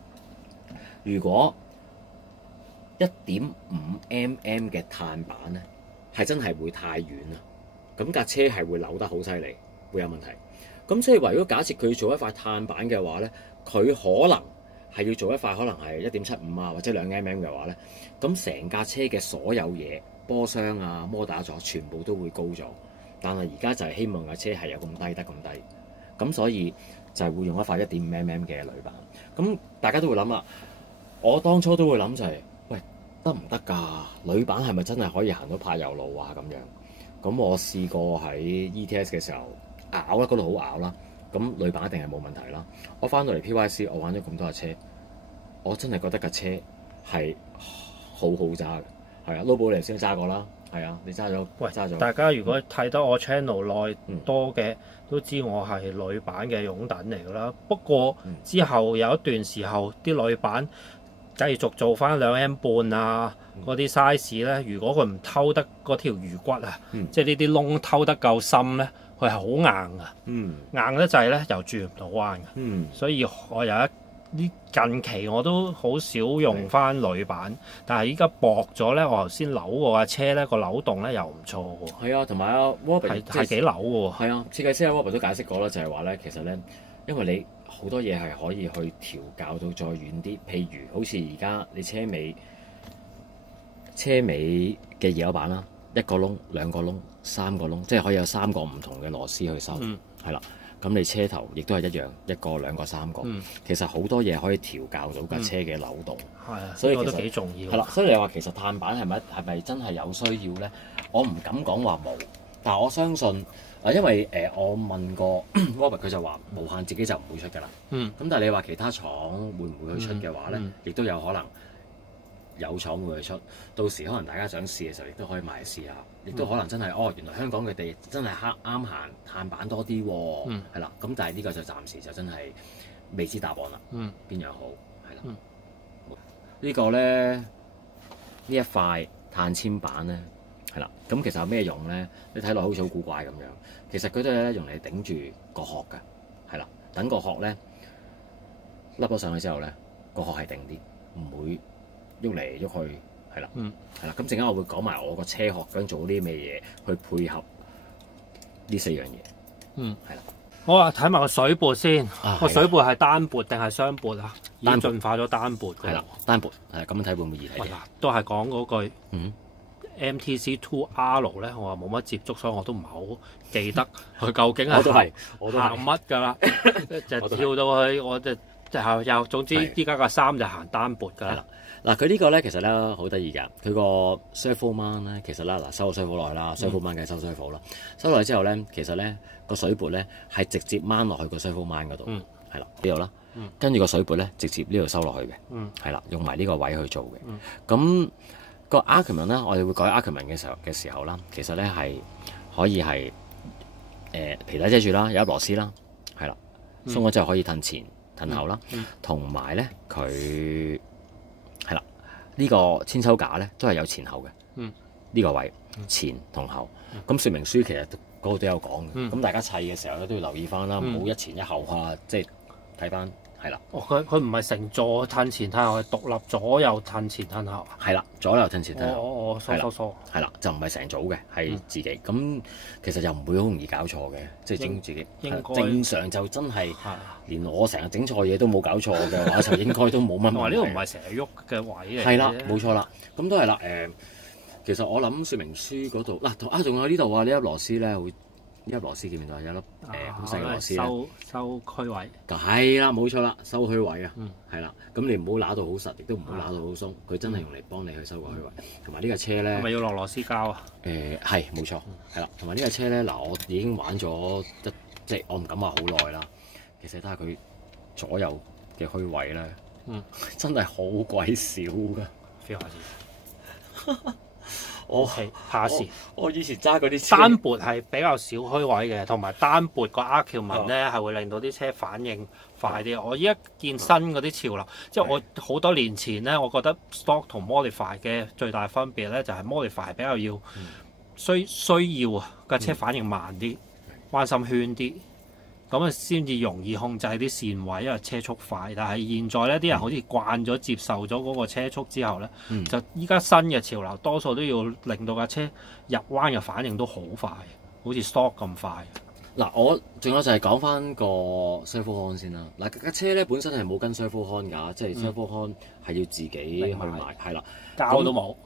如果1.5mm 嘅碳板咧，係真係會太軟啦，咁架車係會扭得好犀利，會有問題。咁所以話，如果假設佢做一塊碳板嘅話咧，佢可能係要做一塊可能係1.75啊或者2mm 嘅話咧，咁成架車嘅所有嘢，波箱啊、摩打座全部都會高咗。但係而家就係希望架車係有咁低得咁低。咁所以就係會用一塊1.5mm嘅鋁板。咁大家都會諗啦，我當初都會諗就係，喂，得唔得㗎？鋁板係咪真係可以行到柏油路啊？咁樣。咁我試過喺 ETS 嘅時候咬啦，嗰度好咬啦。咁鋁板一定係冇問題啦。我翻到嚟 PYC，我玩咗咁多架車，我真係覺得架車係好好揸嘅。係啊，Lobo 你先揸過啦。係啊，你揸咗。喂，揸咗。大家如果睇得我 channel 內多嘅，都知我係鋁板嘅擁躉嚟㗎啦。不過之後有一段時候，啲鋁板繼續做翻2M半啊，嗰啲 size 咧，如果佢唔偷得嗰條魚骨啊，即係呢啲窿偷得夠深咧，佢係好硬㗎。硬得滯咧，又轉唔到彎㗎。所以我有啲近期我都好少用翻鋁板，但係依家薄咗咧，我頭先扭過架車咧，個扭動咧又唔錯喎。係啊，同埋啊 Robert 係幾扭喎。係啊，設計師 Robert 都解釋過啦，就係話咧，其實咧，因為你好多嘢係可以去調校到再遠啲，譬如好似而家你車尾嘅二樓板啦，1個窿、2個窿、3個窿，即係可以有3個唔同嘅螺絲去收，係啦。咁你車頭亦都係一樣，1個、2個、3個，其實好多嘢可以調校到架車嘅扭動。係啊，所以其實都幾重要。係啦，所以你話其實碳板係咪真係有需要咧？我唔敢講話冇，但係我相信因為我問過 Robert， 佢就話無限自己就唔會出㗎啦。咁但係你話其他廠會唔會去出嘅話咧，亦都有可能有廠會去出。到時可能大家想試嘅時候，亦都可以買嚟試下。亦都可能真係原來香港嘅地真係啱行碳板多啲喎，係啦。咁但係呢個就暫時就真係未知答案啦。邊樣好係啦？呢個咧，呢一塊碳纖板咧係啦。咁其實有咩用咧？你睇落好似好古怪咁樣，其實佢都係咧用嚟頂住個殼㗎，係啦。等個殼咧笠咗上去之後咧，個殼係定啲，唔會喐嚟喐去。係啦，係啦，咁陣間我會講埋我個車殼究竟做啲咩嘢去配合呢4樣嘢，係啦。我話睇埋個水撥先，個水撥係單撥定係雙撥啊？已經進化咗單撥㗎。係啦，單撥係咁樣睇會唔會易睇啲？都係講嗰句。MTC 2R 咧，我話冇乜接觸，所以我都唔係好記得佢究竟係行乜㗎啦。就跳到去，我就又總之依家個3就行單撥㗎啦。嗱，佢呢個咧其實咧好得意㗎，佢個 Surfo Man 咧其實咧嗱收咗 Surfo 內啦，Surfo Man 梗係收 Surfo 啦，收落去之後咧，其實咧個水撥咧係直接掹落去個 Surfo Man 嗰度，係啦呢度啦，跟住個水撥咧直接呢度收落去嘅，係啦，用埋呢個位去做嘅，咁。個 Archman 咧，我哋會改 Archman 嘅時候啦，其實咧係可以係皮帶遮住啦，有粒螺絲啦，係啦，鬆咗之後可以褪前褪後啦，同埋咧佢係啦，呢個千秋架咧都係有前後嘅，呢個位前同後，咁說明書其實嗰度都有講嘅，咁大家砌嘅時候咧都要留意翻啦，唔好一前一後啊，即係睇翻。係啦，佢唔係成座褪前褪後，係獨立左右褪前褪後。係啦，左右褪前褪後。我疏。係啦，就唔係成組嘅，係自己。咁其實又唔會好容易搞錯嘅，即係整自己。正常就真係，連我成日整錯嘢都冇搞錯嘅話，就應該都冇乜問題。呢個唔係成日喐嘅位嚟。係啦，冇錯啦。咁都係啦。其實我諗說明書嗰度嗱，仲有呢度啊，呢粒螺絲咧會。呢粒螺絲見唔見到？有粒好細嘅螺絲收區位。係啦，冇錯啦，收區位啊，係啦。咁你唔好揦到好實，亦都唔好揦到好鬆。佢真係用嚟幫你去收個區位。同埋呢架車咧，係咪要落螺絲膠啊？係冇錯，係啦。同埋呢架車咧，嗱我已經玩咗即係我唔敢話好耐啦。其實睇下佢左右嘅區位咧，真係好鬼少㗎。feel 下先。我以前揸嗰啲單撥係比較少虛位嘅，同埋單撥個 Archman 咧係會令到啲車反應快啲。我依家見新嗰啲潮流，即係我好多年前咧，我覺得 stock 同 modify 嘅最大分別咧就係 modify 係比較要需要啊架車反應慢啲，彎心圈啲。咁啊，先至容易控制啲線位，因為車速快。但係現在咧，啲人好似慣咗接受咗嗰個車速之後咧，就依家新嘅潮流，多數都要令到架車入彎嘅反應都好快，好似 stock 咁快。嗱，我仲有就係講翻個 Surfo Horn 先啦。嗱，架車咧本身係冇跟 Surfo Horn 㗎，即係 Surfo Horn 係要自己去買，係啦，膠都冇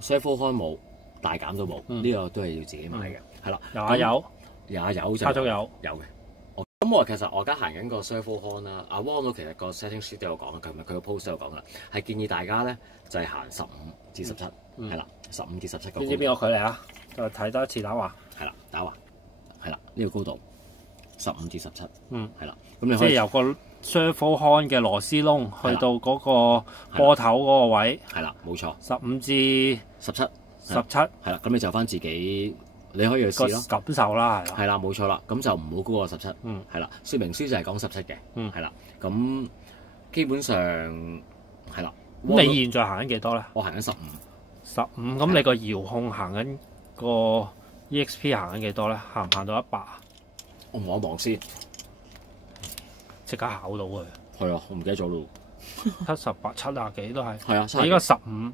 Surfo Horn 冇，大減都冇，呢個都係要自己買嘅，係啦，有差足有嘅。咁我其實我而家行緊個 Surfo Horn 啦，阿 Wong 其實個 setting sheet 都有講，琴日佢個 post 都有講啦，係建議大家咧就係行15至17，係啦，15至17個。知邊個距離啊？再睇多一次打橫。係啦，打橫，係啦，呢個高度15至17，係啦。咁你即係由個 Surfo Horn 嘅螺絲窿去到嗰個波頭嗰個位。係啦，冇錯。15至17。係啦，咁你就翻自己。你可以去試咯，感受啦，係啦，冇錯啦，咁就唔好高過17，係啦，說明書就係講17嘅，係啦，咁基本上係啦。咁你現在行緊幾多咧？我行緊15，咁你個遙控行緊個 EXP 行緊幾多咧？行唔行到100啊？我望一望先，即刻考到佢。係啊，我唔記得咗咯。78、70幾都係。係啊，你依家15，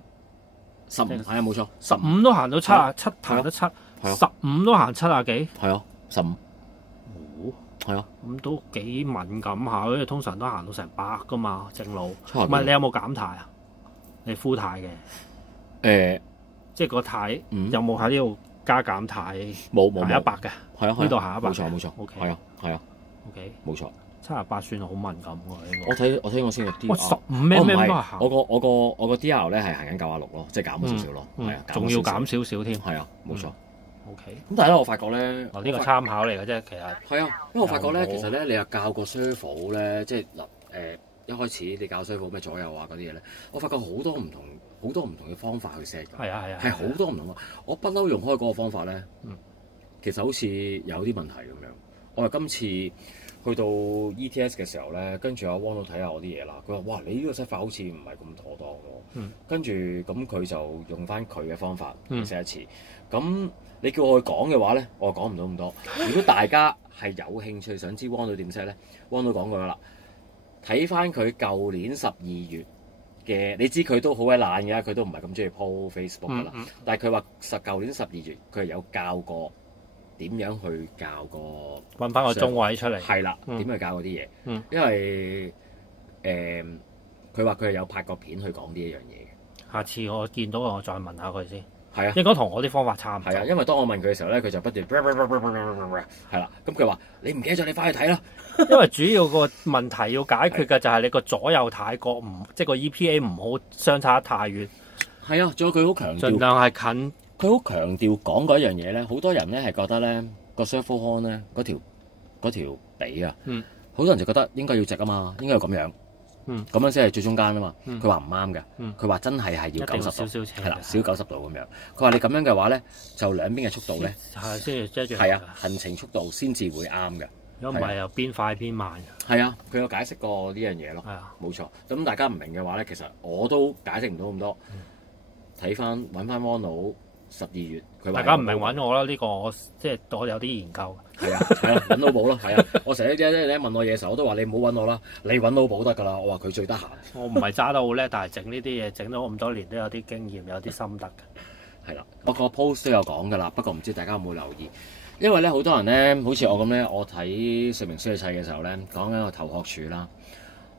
係啊，冇錯，15都行到7行得7。15都行70幾，係啊，15，係啊，咁都幾敏感下，因為通常都行到成100噶嘛，正路。唔係你有冇減軚啊？你敷軚嘅，即係個軚有冇喺呢度加減軚？冇行100嘅，係啊，呢度行100，冇錯，OK，係啊，OK，冇錯，78算好敏感喎。我睇我先個 DR，我15咩都行。我個 DR 咧係行緊96咯，即係減咗少少咯，係啊，仲要減少少添，係啊，冇錯。OK，咁但係咧，我發覺咧，呢個參考嚟嘅啫，其實係啊，因為我發覺咧，其實咧，你又教個 Surfo 咧，即係嗱一開始你教 Surfo 咩左右啊嗰啲嘢咧，我發覺好多唔同嘅方法去 set 㗎，係好多唔同嘅。我不嬲用開嗰個方法咧，其實好似有啲問題咁樣。我話今次去到 ETS 嘅時候咧，跟住阿 Wong 睇下我啲嘢啦，佢話：哇，你呢個 set 法好似唔係咁妥當喎。跟住咁佢就用翻佢嘅方法 set 一次。咁你叫我去講嘅話咧，我講唔到咁多。如果大家係有興趣想知 Wong 點 set 咧，Wong 講過啦。睇翻佢舊年12月嘅，你知佢都好鬼懶嘅，佢都唔係咁中意 po Facebook 噶啦。但係佢話舊年12月佢係有教過點樣去教個揾翻個中位出嚟。係啦，點去教嗰啲嘢？因為佢話佢係有拍過片去講呢一樣嘢嘅。下次我見到我再問下佢先。係啊，應該同我啲方法差唔多。係啊，因為當我問佢嘅時候咧，佢就不斷係啦。咁佢話：你唔記得咗，你翻去睇啦。因為主要個問題要解決嘅就係你個左右軚角唔，即係個 EPA 唔好相差得太遠。係啊，仲有佢好強調，盡量係近。佢好強調講嗰一樣嘢咧，好多人咧係覺得咧個 servo horn 咧嗰條髀啊，好多人就覺得應該要直啊嘛，應該要咁樣。咁樣先係最中間啊嘛，佢話唔啱嘅，佢話真係要90度，係啦，少90度咁樣。佢話你咁樣嘅話咧，就兩邊嘅速度咧，係啊，行程速度先至會啱嘅。如果唔係又邊快邊慢。係啊，佢有解釋過呢樣嘢咯。係啊，冇錯。咁大家唔明嘅話咧，其實我都解釋唔到咁多。睇翻揾翻 Wono 12月，佢話大家唔明揾我啦，呢個我即係我有啲研究。係啊，揾老寶咯，係啊。我成日啲咧問我嘢嘅時候，我都話你唔好揾我啦，你揾老寶得㗎啦。我話佢最得閒。我唔係揸得好叻，但係整呢啲嘢整咗咁多年都有啲經驗，有啲心得嘅。係啦，我個 post 都有講㗎啦，不過唔知大家有冇留意？因為咧好多人咧，好似我咁咧，我睇說明書去砌嘅時候咧，講緊個頭殼柱啦，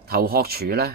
頭殼柱咧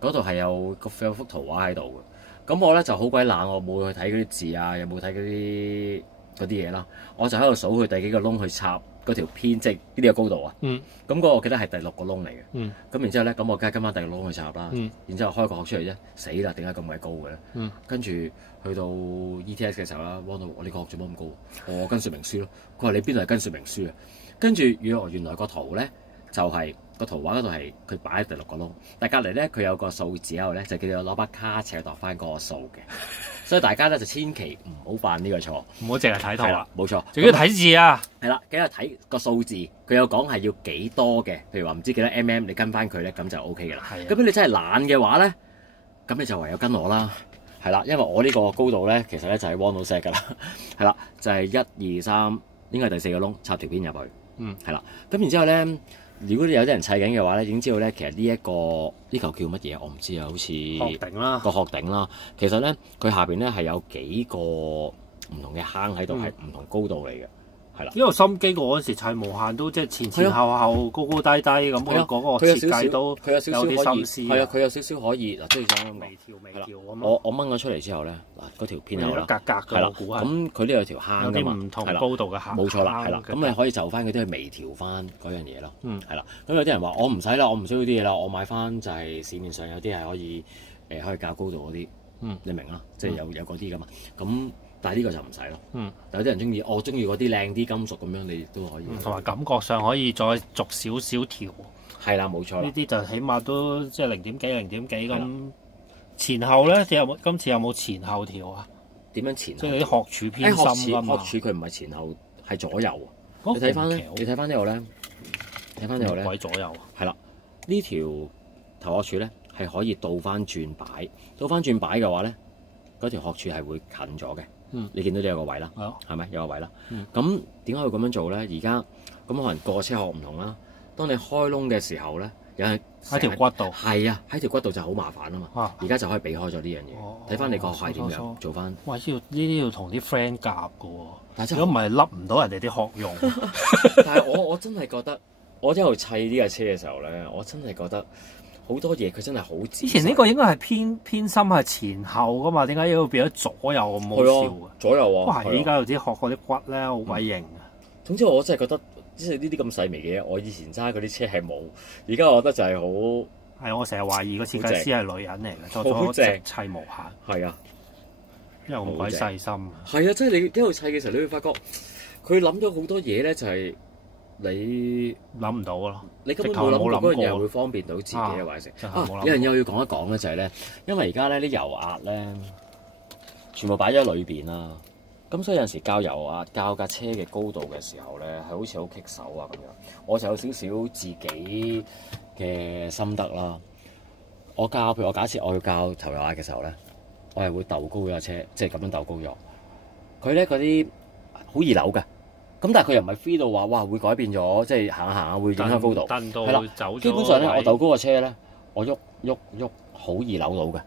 嗰度係有幅圖畫喺度嘅。咁我咧就好鬼懶，我冇去睇嗰啲字啊，又冇睇嗰啲嘢啦。我就喺度數佢第幾個窿去插嗰條片，即係呢個高度啊。咁嗰個我記得係第6個窿嚟嘅。咁然之後咧，咁我梗係跟翻第6個窿去插啦。然之後開個殼出嚟啫，死啦！點解咁鬼高嘅咧？跟住去到 ETS 嘅時候啦，Wono我呢個殼做乜咁高？我跟說明書咯。佢話你邊度係跟說明書啊？跟住原來個圖咧就係。個圖畫嗰度係佢擺喺第6個窿，但係隔離咧佢有個數字喺度咧，就叫做攞把卡尺度翻嗰個數嘅，所以大家咧就千祈唔好犯呢個錯，唔好淨係睇圖啦，冇錯，仲要睇字啊，係啦，記得睇個數字，佢有講係要幾多嘅，譬如話唔知幾多 mm， 你跟翻佢咧咁就 O K 嘅啦。咁如果你真係懶嘅話咧，咁你就唯有跟我啦，係啦，因為我呢個高度咧其實咧就係 Wono set 㗎啦，係啦，就係1、2、3應該係第4個窿插條片入去，係啦，咁然之後咧。如果你有啲人砌緊嘅話咧，已經知道咧，其實呢嚿叫乜嘢？我唔知啊，好似殼頂啦，個殼頂啦。其實咧，佢下邊咧係有幾個唔同嘅坑喺度，係唔同高度嚟嘅，係啦。因為心機我嗰時砌無限都即係前後高高低低咁，嗰個設計都佢有少少啲心思。係啊，佢有少少可以嗱，即係咁微調咁。我掹咗出嚟之後咧，嗱嗰條片有啦，格嘅係啦。咁佢呢有條坑㗎嘛，唔同高度嘅坑。冇錯啦，係啦。咁你可以就翻嗰啲去微調翻嗰樣嘢咯。係啦。咁有啲人話我唔使啦，我唔需要啲嘢啦，我買翻就係市面上有啲係可以可以較高度嗰啲，你明啦，即係有嗰啲㗎嘛。咁但係呢個就唔使咯。有啲人中意，我中意嗰啲靚啲金屬咁樣，你都可以。同埋感覺上可以再逐少少調。係啦，冇錯。呢啲就起碼都即係0.幾咁。前後咧，今次有冇前後調啊？點樣前後？即係啲殼柱偏深㗎嘛。殼柱佢唔係前後，係左右。你睇翻咧，你睇翻呢度咧，睇翻呢度咧。鬼左右。係啦，呢條頭殼柱咧係可以倒翻轉擺，倒翻轉擺嘅話咧，嗰條殼柱係會近咗嘅。你見到呢有個位啦，係咪有個位啦？咁點解會咁樣做咧？而家咁可能個車殼唔同啦。當你開窿嘅時候咧，有係喺條骨度。係啊，喺條骨度就好麻煩啊嘛。而家就可以避開咗呢樣嘢。睇翻你個係點樣做翻。哇！呢啲要同啲 friend 夾㗎喎。如果唔係笠唔到人哋啲殼用。但係我真係覺得，我一路砌呢架車嘅時候咧，我真係覺得。好多嘢佢真係好自。之前呢個應該係偏心係前後㗎嘛？點解要變咗左右咁好笑嘅？左右啊！哇！依家又知學嗰啲骨咧好鬼型啊！總之我真係覺得，即係呢啲咁細微嘅嘢，我以前揸嗰啲車係冇，而家我覺得就係好。係我成日懷疑個設計師係女人嚟嘅，做咗直砌無限。係啊，因為好鬼細心。係啊，即係你一路砌嘅時候，你會發覺佢諗咗好多嘢咧，就係。你諗唔到咯，你根本冇諗過嗰樣嘢會方便到自己嘅位置。有樣嘢我要講一講咧，就係咧，因為而家咧啲油壓咧，全部擺咗喺裏邊啦。咁所以有陣時校油壓、校架車嘅高度嘅時候咧，係好似好棘手啊咁樣。我就有少少自己嘅心得啦。譬如我假設我要校頭油壓嘅時候咧，我係會鬥高咗架車，即係咁樣鬥高咗。佢咧嗰啲好易扭㗎。咁但係佢又唔係 free 到話，哇會改變咗，即係行下會影響高度。係啦，基本上咧，我鬥高個車咧，我喐好易扭到嘅，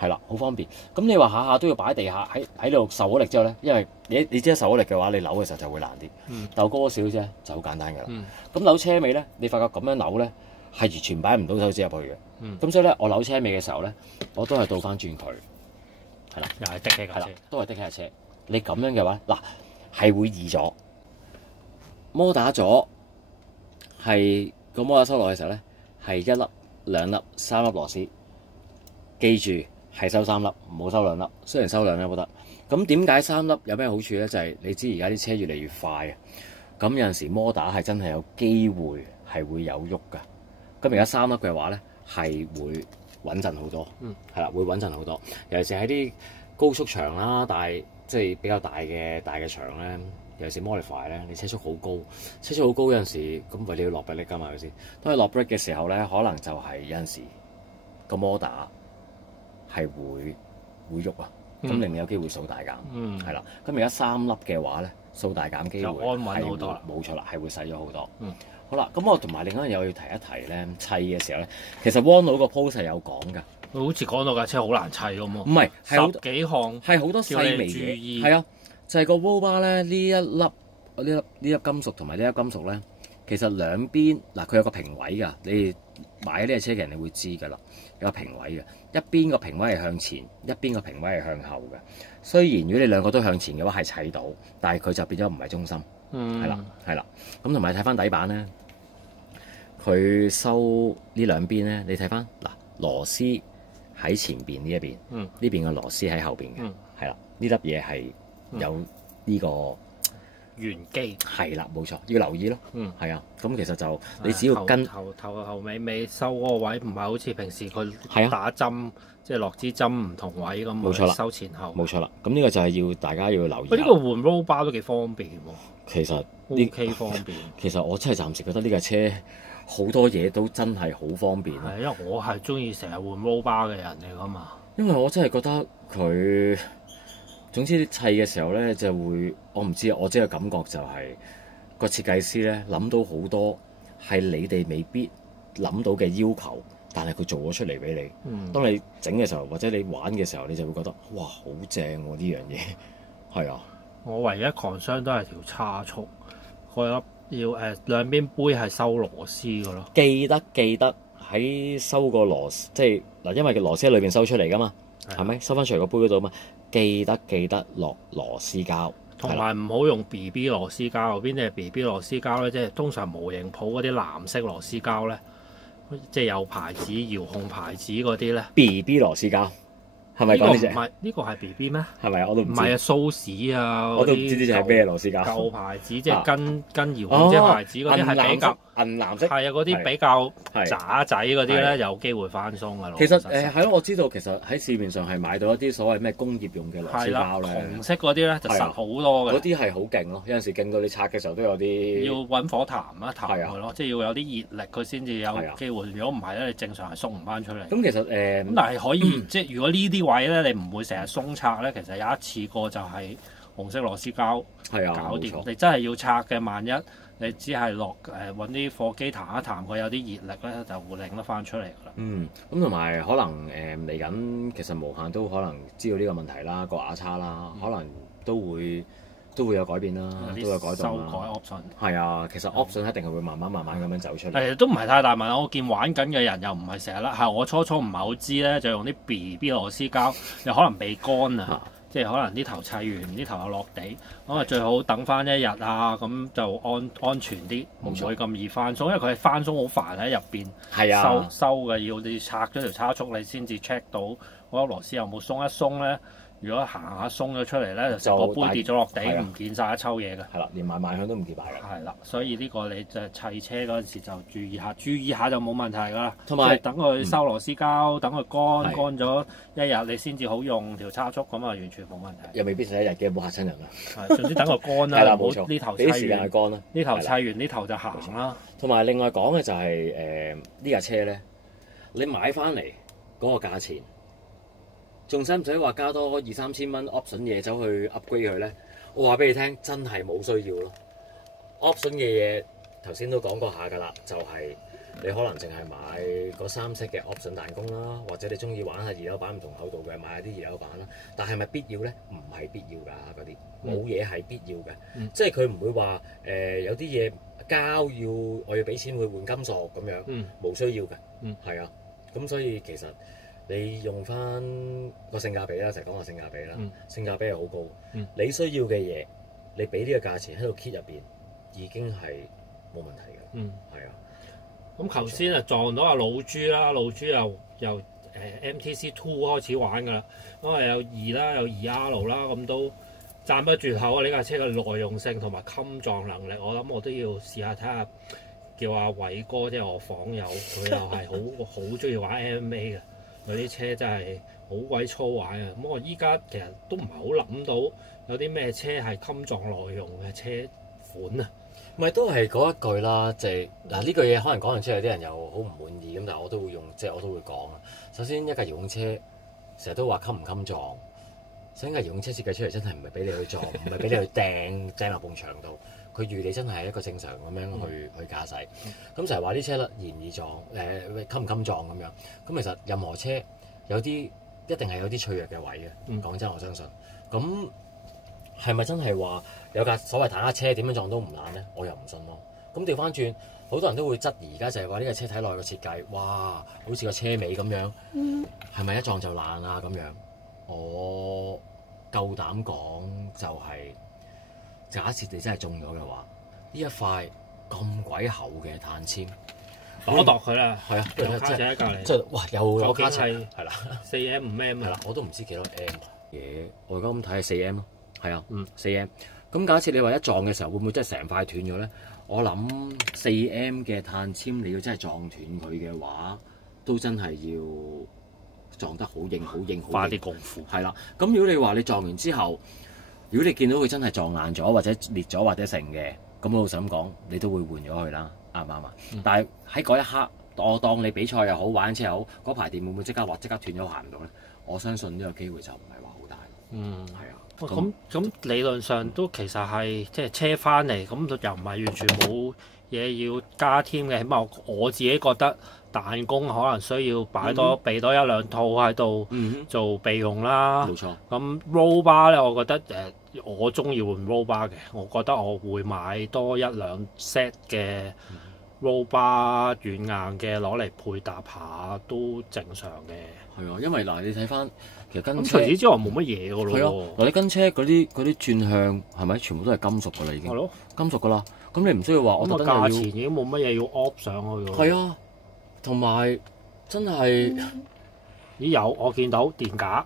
係啦，好方便。咁你話下下都要擺喺地下喺度受咗力之後咧，因為你知受咗力嘅話，你扭嘅時候就會難啲。但高少啫，就好簡單㗎啦。咁扭車尾咧，你發覺咁樣扭咧係完全擺唔到手指入去嘅。咁所以咧，我扭車尾嘅時候咧，我都係倒翻轉佢，係啦，又係的起架車，都係的起架車。你咁樣嘅話，嗱係會易咗，摩打咗係個摩打收落嘅時候咧，係1粒、2粒、3粒螺絲。記住係收3粒，唔好收2粒。雖然收2粒都得。咁點解3粒有咩好處咧？就係你知而家啲車越嚟越快啊。咁有陣時摩打係真係有機會係會有喐㗎。咁而家3粒嘅話咧，係會穩陣好多。係啦，會穩陣好多。尤其是喺啲高速場啦，即係比較大嘅場咧，尤其是 modify 咧，你車速好高，車速好高有陣時，咁為你要落 brake 㗎嘛，係咪先？當你落 brake 嘅時候咧，可能就係有陣時個摩打係會喐啊，咁令你有機會掃大減，係啦。咁而家3粒嘅話咧，掃大減機會安穩好多啦，冇錯啦，係會細咗好多。好啦，咁我同埋另外一樣又要提一提咧，砌嘅時候咧，其實 Wano 個 post 係有講㗎。好似講到架車好難砌咁喎，唔係10幾項，係好多細微嘢，係啊，就係個 roll bar 咧呢一粒金屬同埋呢粒金屬咧，其實兩邊嗱佢有個平位㗎，你買呢隻車嘅人你會知㗎啦，有個平位嘅，一邊個平位係向前，一邊個平位係向後嘅。雖然如果你兩個都向前嘅話係砌到，但係佢就變咗唔係中心，係啦。咁同埋睇翻底板咧，佢收呢兩邊咧，你睇翻嗱螺絲喺前邊呢一邊，呢邊嘅螺絲喺後邊嘅，係啦，呢粒嘢係有呢個原機，係啦，冇錯，要留意咯，係啊，咁其實就你只要跟頭尾收嗰個位，唔係好似平時佢打針，即係落支針唔同位咁，冇錯啦，收前後，冇錯啦，咁呢個就係要大家要留意。呢個換 roll bar 都幾方便喎，其實OK 方便。其實我真係暫時覺得呢架車好多嘢都真係好方便。係，因為我係中意成日換 roll bar 嘅人嚟㗎嘛。因為我真係覺得佢總之砌嘅時候咧就會，我唔知啊，我只係感覺就係個設計師咧諗到好多係你哋未必諗到嘅要求，但係佢做咗出嚟俾你。當你整嘅時候或者你玩嘅時候，你就會覺得哇好正喎呢樣嘢，係啊。我唯一 concern 都係條差速，嗰粒要兩邊杯係收螺絲㗎咯。記得喺收個螺絲，即係嗱，因為個螺絲喺裏邊收出嚟㗎嘛，係咪收翻出嚟個杯嗰度啊嘛？記得落螺絲膠，同埋唔好用 BB 螺絲膠。邊啲係 BB 螺絲膠咧？即係通常模型鋪嗰啲藍色螺絲膠咧，即係有牌子遙控牌子嗰啲咧。BB 螺絲膠係咪講呢隻？唔係呢個係 BB 咩？係咪啊？我都唔知。唔係啊，蘇士啊，我都唔知呢隻係咩螺絲膠。舊牌子即係跟遙控即係牌子嗰啲係比較銀藍色。係啊，嗰啲比較渣仔嗰啲咧，有機會翻鬆㗎咯。其實係咯，我知道其實喺市面上係買到一啲所謂咩工業用嘅螺絲膠咧。紅色嗰啲咧就實好多嘅。嗰啲係好勁咯，有陣時勁到你拆嘅時候都有啲。要揾火痰佢咯，即係要有啲熱力佢先至有機會。如果唔係咧，你正常係鬆唔翻出嚟。咁其實咁但係可以即係如果呢啲位咧，你唔會成日鬆拆咧，其實有一次過就係紅色螺絲膠搞掂。你真係要拆嘅，萬一你只係落揾啲火機彈一彈，佢有啲熱力咧，就會擰得翻出嚟㗎啦。咁同埋可能嚟緊，其實無限都可能知道呢個問題啦，個雅叉啦，可能都會有改變啦，都有改動啦。修改 option 係啊，其實 option 一定係會慢慢咁樣走出嚟。都唔係太大問題。我見玩緊嘅人又唔係成日啦，係我初唔係好知咧，就用啲 BB 螺絲膠，又可能未乾啊。即係可能啲頭砌完，啲頭又落地，咁啊最好等翻一日啊，咁就安全啲，唔會咁易翻鬆，因為佢係翻鬆好煩喺入邊收嘅，要你拆咗條叉速，你先至 check 到嗰粒螺絲有冇鬆。一鬆咧，如果行下鬆咗出嚟咧，就個杯跌咗落地，唔見晒一抽嘢嘅。係啦，連埋賣向都唔見埋嘅。係啦，所以呢個你就砌車嗰陣時就注意下就冇問題㗎啦。同埋等佢收螺絲膠，等佢乾咗一日，你先至好用條叉速，咁啊完全冇問題。又未必使一日嘅，冇嚇親人啦。係，總之等佢乾啦。係啦，冇錯。呢頭俾啲時間佢乾啦。呢頭砌完，呢頭就行啦。同埋另外講嘅就係呢架車咧，你買翻嚟嗰個價錢。仲使唔使話加多2-3千蚊 option 嘢走去 upgrade 佢咧？我話俾你聽，真係冇需要咯。option 嘅嘢頭先都講過下㗎啦，就係你可能淨係買嗰3 set 嘅 option 彈弓啦，或者你中意玩下二樓板唔同厚度嘅，買下啲二樓板啦。但係咪必要咧？唔係必要㗎，嗰啲冇嘢係必要嘅，即係佢唔會話有啲嘢膠我要俾錢去換金屬咁樣，冇需要嘅，係啊。咁所以其實你用翻個性價比啦，成日講話性價比啦，性價比係好高。你需要嘅嘢，你俾呢個價錢喺個 kit 入邊已經係冇問題嘅，係啊。咁頭先啊撞到阿老豬啦，老豬由MTC 2開始玩㗎啦，咁啊有2啦，有2R 啦，咁都讚不絕口啊！呢架車嘅耐用性同埋襟撞能力，我諗我都要試下睇下，叫阿偉哥即係我房友，佢又係好中意玩 MMA 嘅，有啲車真係好鬼粗玩啊！咁我依家其實都唔係好諗到有啲咩車係襟撞耐用嘅車款啊！咪都係嗰一句啦，就係嗱呢句嘢可能講完之後有啲人又好唔滿意咁，但係我都會用，即係我都會講啊。首先一架遙控車成日都話襟唔襟撞，所以架遙控車設計出嚟真係唔係俾你去撞，唔係俾你去掟落埲牆度，佢預你真係一個正常咁樣去駕駛。咁成日話啲車易唔易撞，襟唔襟撞咁樣。咁其實任何車有啲一定係有啲脆弱嘅位嘅，講真我相信。咁係咪真係話有架所謂坦克車點樣撞都唔爛咧？我又唔信咯。咁調翻轉，好多人都會質疑，而家就係話呢架車睇落個設計，哇，好似個車尾咁樣，係咪一撞就爛啊？咁樣，我夠膽講就係、假設你真係中咗嘅話，呢一塊咁鬼厚嘅碳纖，度佢啦，係啊，有卡仔喺隔離，即係哇，又有卡仔，係啦，4M 5M 係啦，我都唔知幾多 M 嘢，我而家咁睇係4M 咯。係啊，4M。咁假設你話一撞嘅時候，會唔會真係成塊斷咗咧？我諗4M 嘅碳纖，你要真係撞斷佢嘅話，都真係要撞得好硬，花啲功夫。係啦。咁如果你話你撞完之後，如果你見到佢真係撞爛咗，或者裂咗，或者成嘅，咁我老實咁講，你都會換咗佢啦，啱唔啱啊？但係喺嗰一刻，我當你比賽又好，玩車又好，嗰排電會唔會即刻斷咗行唔到咧？我相信呢個機會就唔係話好大。係啊。咁理論上都其實係即係車翻嚟，咁又唔係完全冇嘢要加添嘅。起碼我自己覺得彈弓可能需要備多1-2套喺度做備用啦。冇錯。咁 roll bar 咧，我覺得我中意換 roll bar 嘅，我覺得我會買多1-2 set 嘅 roll bar 軟硬嘅攞嚟配搭下都正常嘅。係啊，因為嗱你睇翻。咁除此之外冇乜嘢㗎咯。係啊，嗱你跟車嗰啲轉向係咪全部都係金屬㗎啦已經？係咯，金屬㗎啦。咁你唔需要話我特登價錢已經冇乜嘢要 up 上去㗎。係啊，同埋真係咦有我見到電架。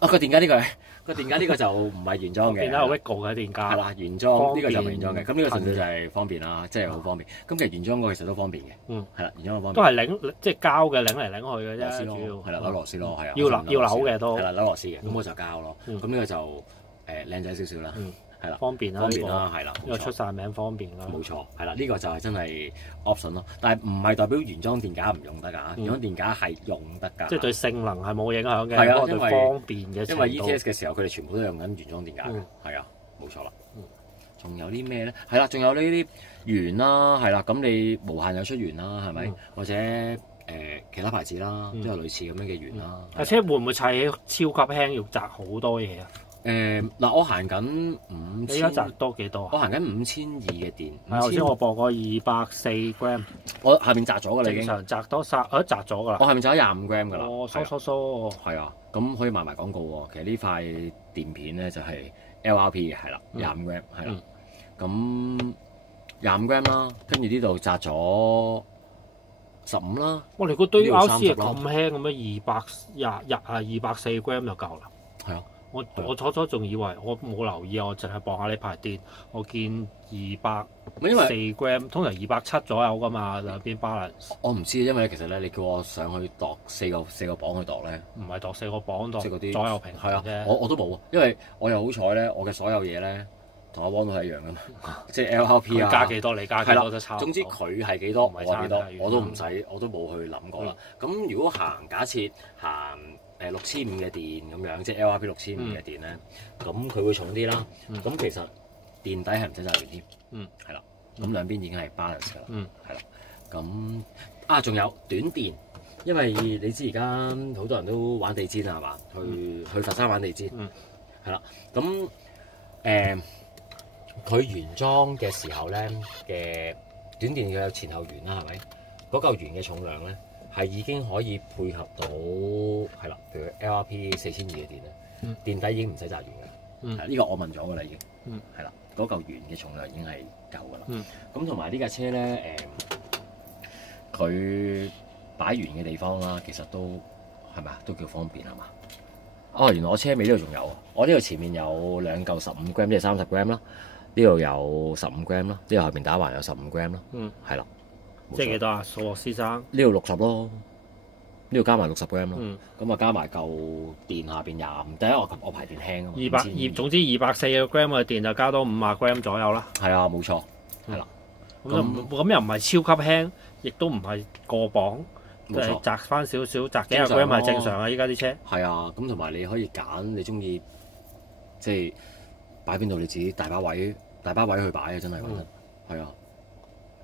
個電架呢個就唔係原裝嘅。電架有 Vigo 嘅電架。係啦，原裝呢個就唔係原裝嘅。咁呢個純粹就係方便啦，即係好方便。咁其實原裝嗰個其實都方便嘅。係啦，原裝個方便。都係即係膠嘅擰嚟擰去嘅啫，主要。係啦，扭螺絲咯，係啊。要扭嘅都。係啦，扭螺絲嘅。咁我就膠咯。咁呢個就靚仔少少啦。係啦，方便啦，係啦，因為出晒名方便啦。冇錯，係啦，呢個就係真係 option 咯。但係唔係代表原裝電架唔用得㗎，原裝電架係用得㗎。即係對性能係冇影響嘅，係啊，對方便嘅程度。因為 ETS 嘅時候，佢哋全部都用緊原裝電架嘅，係啊，冇錯啦。仲有啲咩咧？係啦，仲有呢啲圓啦，係啦，咁你無限有出圓啦，係咪？或者其他牌子啦，都有類似咁樣嘅圓啦。架車會唔會砌起超級輕，要擲好多嘢啊？嗱，我行緊5000，你而家擲多幾多啊？我行緊5200嘅電。頭先我播過240 gram， 我下邊擲咗㗎啦已經。正常擲多擲咗㗎啦。我下面擲咗25 gram 㗎啦。哦，係啊，咁可以賣埋廣告喎。其實呢塊電片咧就係 LRP 嘅，係啦，25 gram 係啦。咁25 gram 啦，跟住呢度擲咗15啦。哇！你個堆 RC 係咁輕咁樣240 gram 就夠啦。係啊。我初仲以為我冇留意，我淨係望下呢排電，我見204 gram， 通常270左右㗎嘛，兩邊 balance。我唔知，因為其實咧，你叫我上去度四個磅去度咧，唔係度4個磅度，即係嗰啲左右平衡啫。係啊，我都冇，因為我又好彩咧，我嘅所有嘢咧同阿汪都係一樣㗎嘛，即係 LRP 啊，加幾多你加幾多都差唔多。總之佢係幾多我係幾多，我都唔使，我都冇去諗過啦。咁如果假設行6500嘅電咁樣，即係 LRP 6500嘅電咧，咁佢會重啲啦。咁其實電底係唔使紮完添，係啦。咁兩邊已經係 balance 㗎啦，係啦。咁啊，仲有短電，因為你知而家好多人都玩地氈啊，係嘛？去佛山玩地氈，係啦。咁佢原裝嘅時候咧嘅短電要有前後懸啦，係咪？嗰嚿懸嘅重量咧係已經可以配合到係啦，譬如 LRP 4200嘅電咧，電底已經唔使紮懸嘅。呢個我問咗㗎啦，已經係啦，嗰嚿懸嘅重量已經係夠㗎啦。咁同埋呢架車咧佢擺懸嘅地方啦，其實都係咪啊？都叫方便係嘛？哦，原來我車尾呢度仲有，我呢度前面有兩嚿15 gram， 即係30 gram 啦。呢度有15 gram 啦，呢度後邊打橫有15 gram 啦。係啦。即係幾多啊？數學先生。呢度60咯，呢度加埋60 gram 咯。咁啊加埋嚿電下邊25，第一我排電輕啊嘛。總之240個 gram 嘅電就加多50 gram 左右啦。係啊，冇錯，係啦。咁又唔係超級輕，亦都唔係過磅，即係擲翻少少，擲幾十 gram 係正常啊！依家啲車。係啊，咁同埋你可以揀你中意，即係擺邊度你自己大把位去擺啊！真係覺得係啊。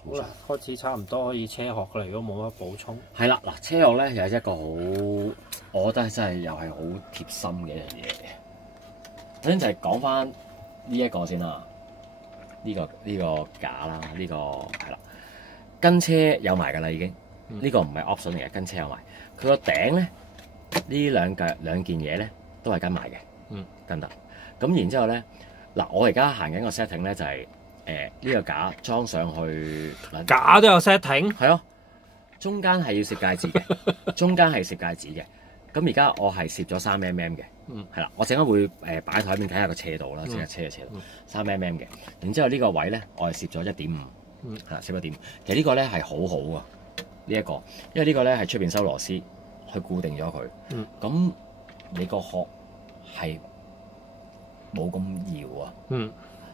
好啦，開始差唔多可以車殼㗎啦，如果冇乜補充。係啦，嗱，車殼咧又係一個好，我覺得真係又係好貼心嘅一樣嘢嚟嘅。首先就係講翻呢一個先啦，呢個架啦，呢個係啦，跟車有埋㗎啦已經。呢個唔係 option 嚟嘅，跟車有埋。佢個頂咧，呢兩件嘢咧都係跟埋嘅，跟得。咁然之後咧，嗱，我而家行緊個 setting 咧就係呢個架裝上去，架都有 setting，係咯，中間係要攝戒指嘅，中間係攝戒指嘅。咁而家我係攝咗3mm嘅，係啦，我陣間會擺喺台面睇下個斜度啦，即係車嘅斜度，3mm嘅。然之後呢個位咧，我係攝咗1.5，係啦，攝1.5。其實呢個咧係好好啊。呢一個，因為呢個咧係出邊收螺絲去固定咗佢，咁你個殼係冇咁搖啊。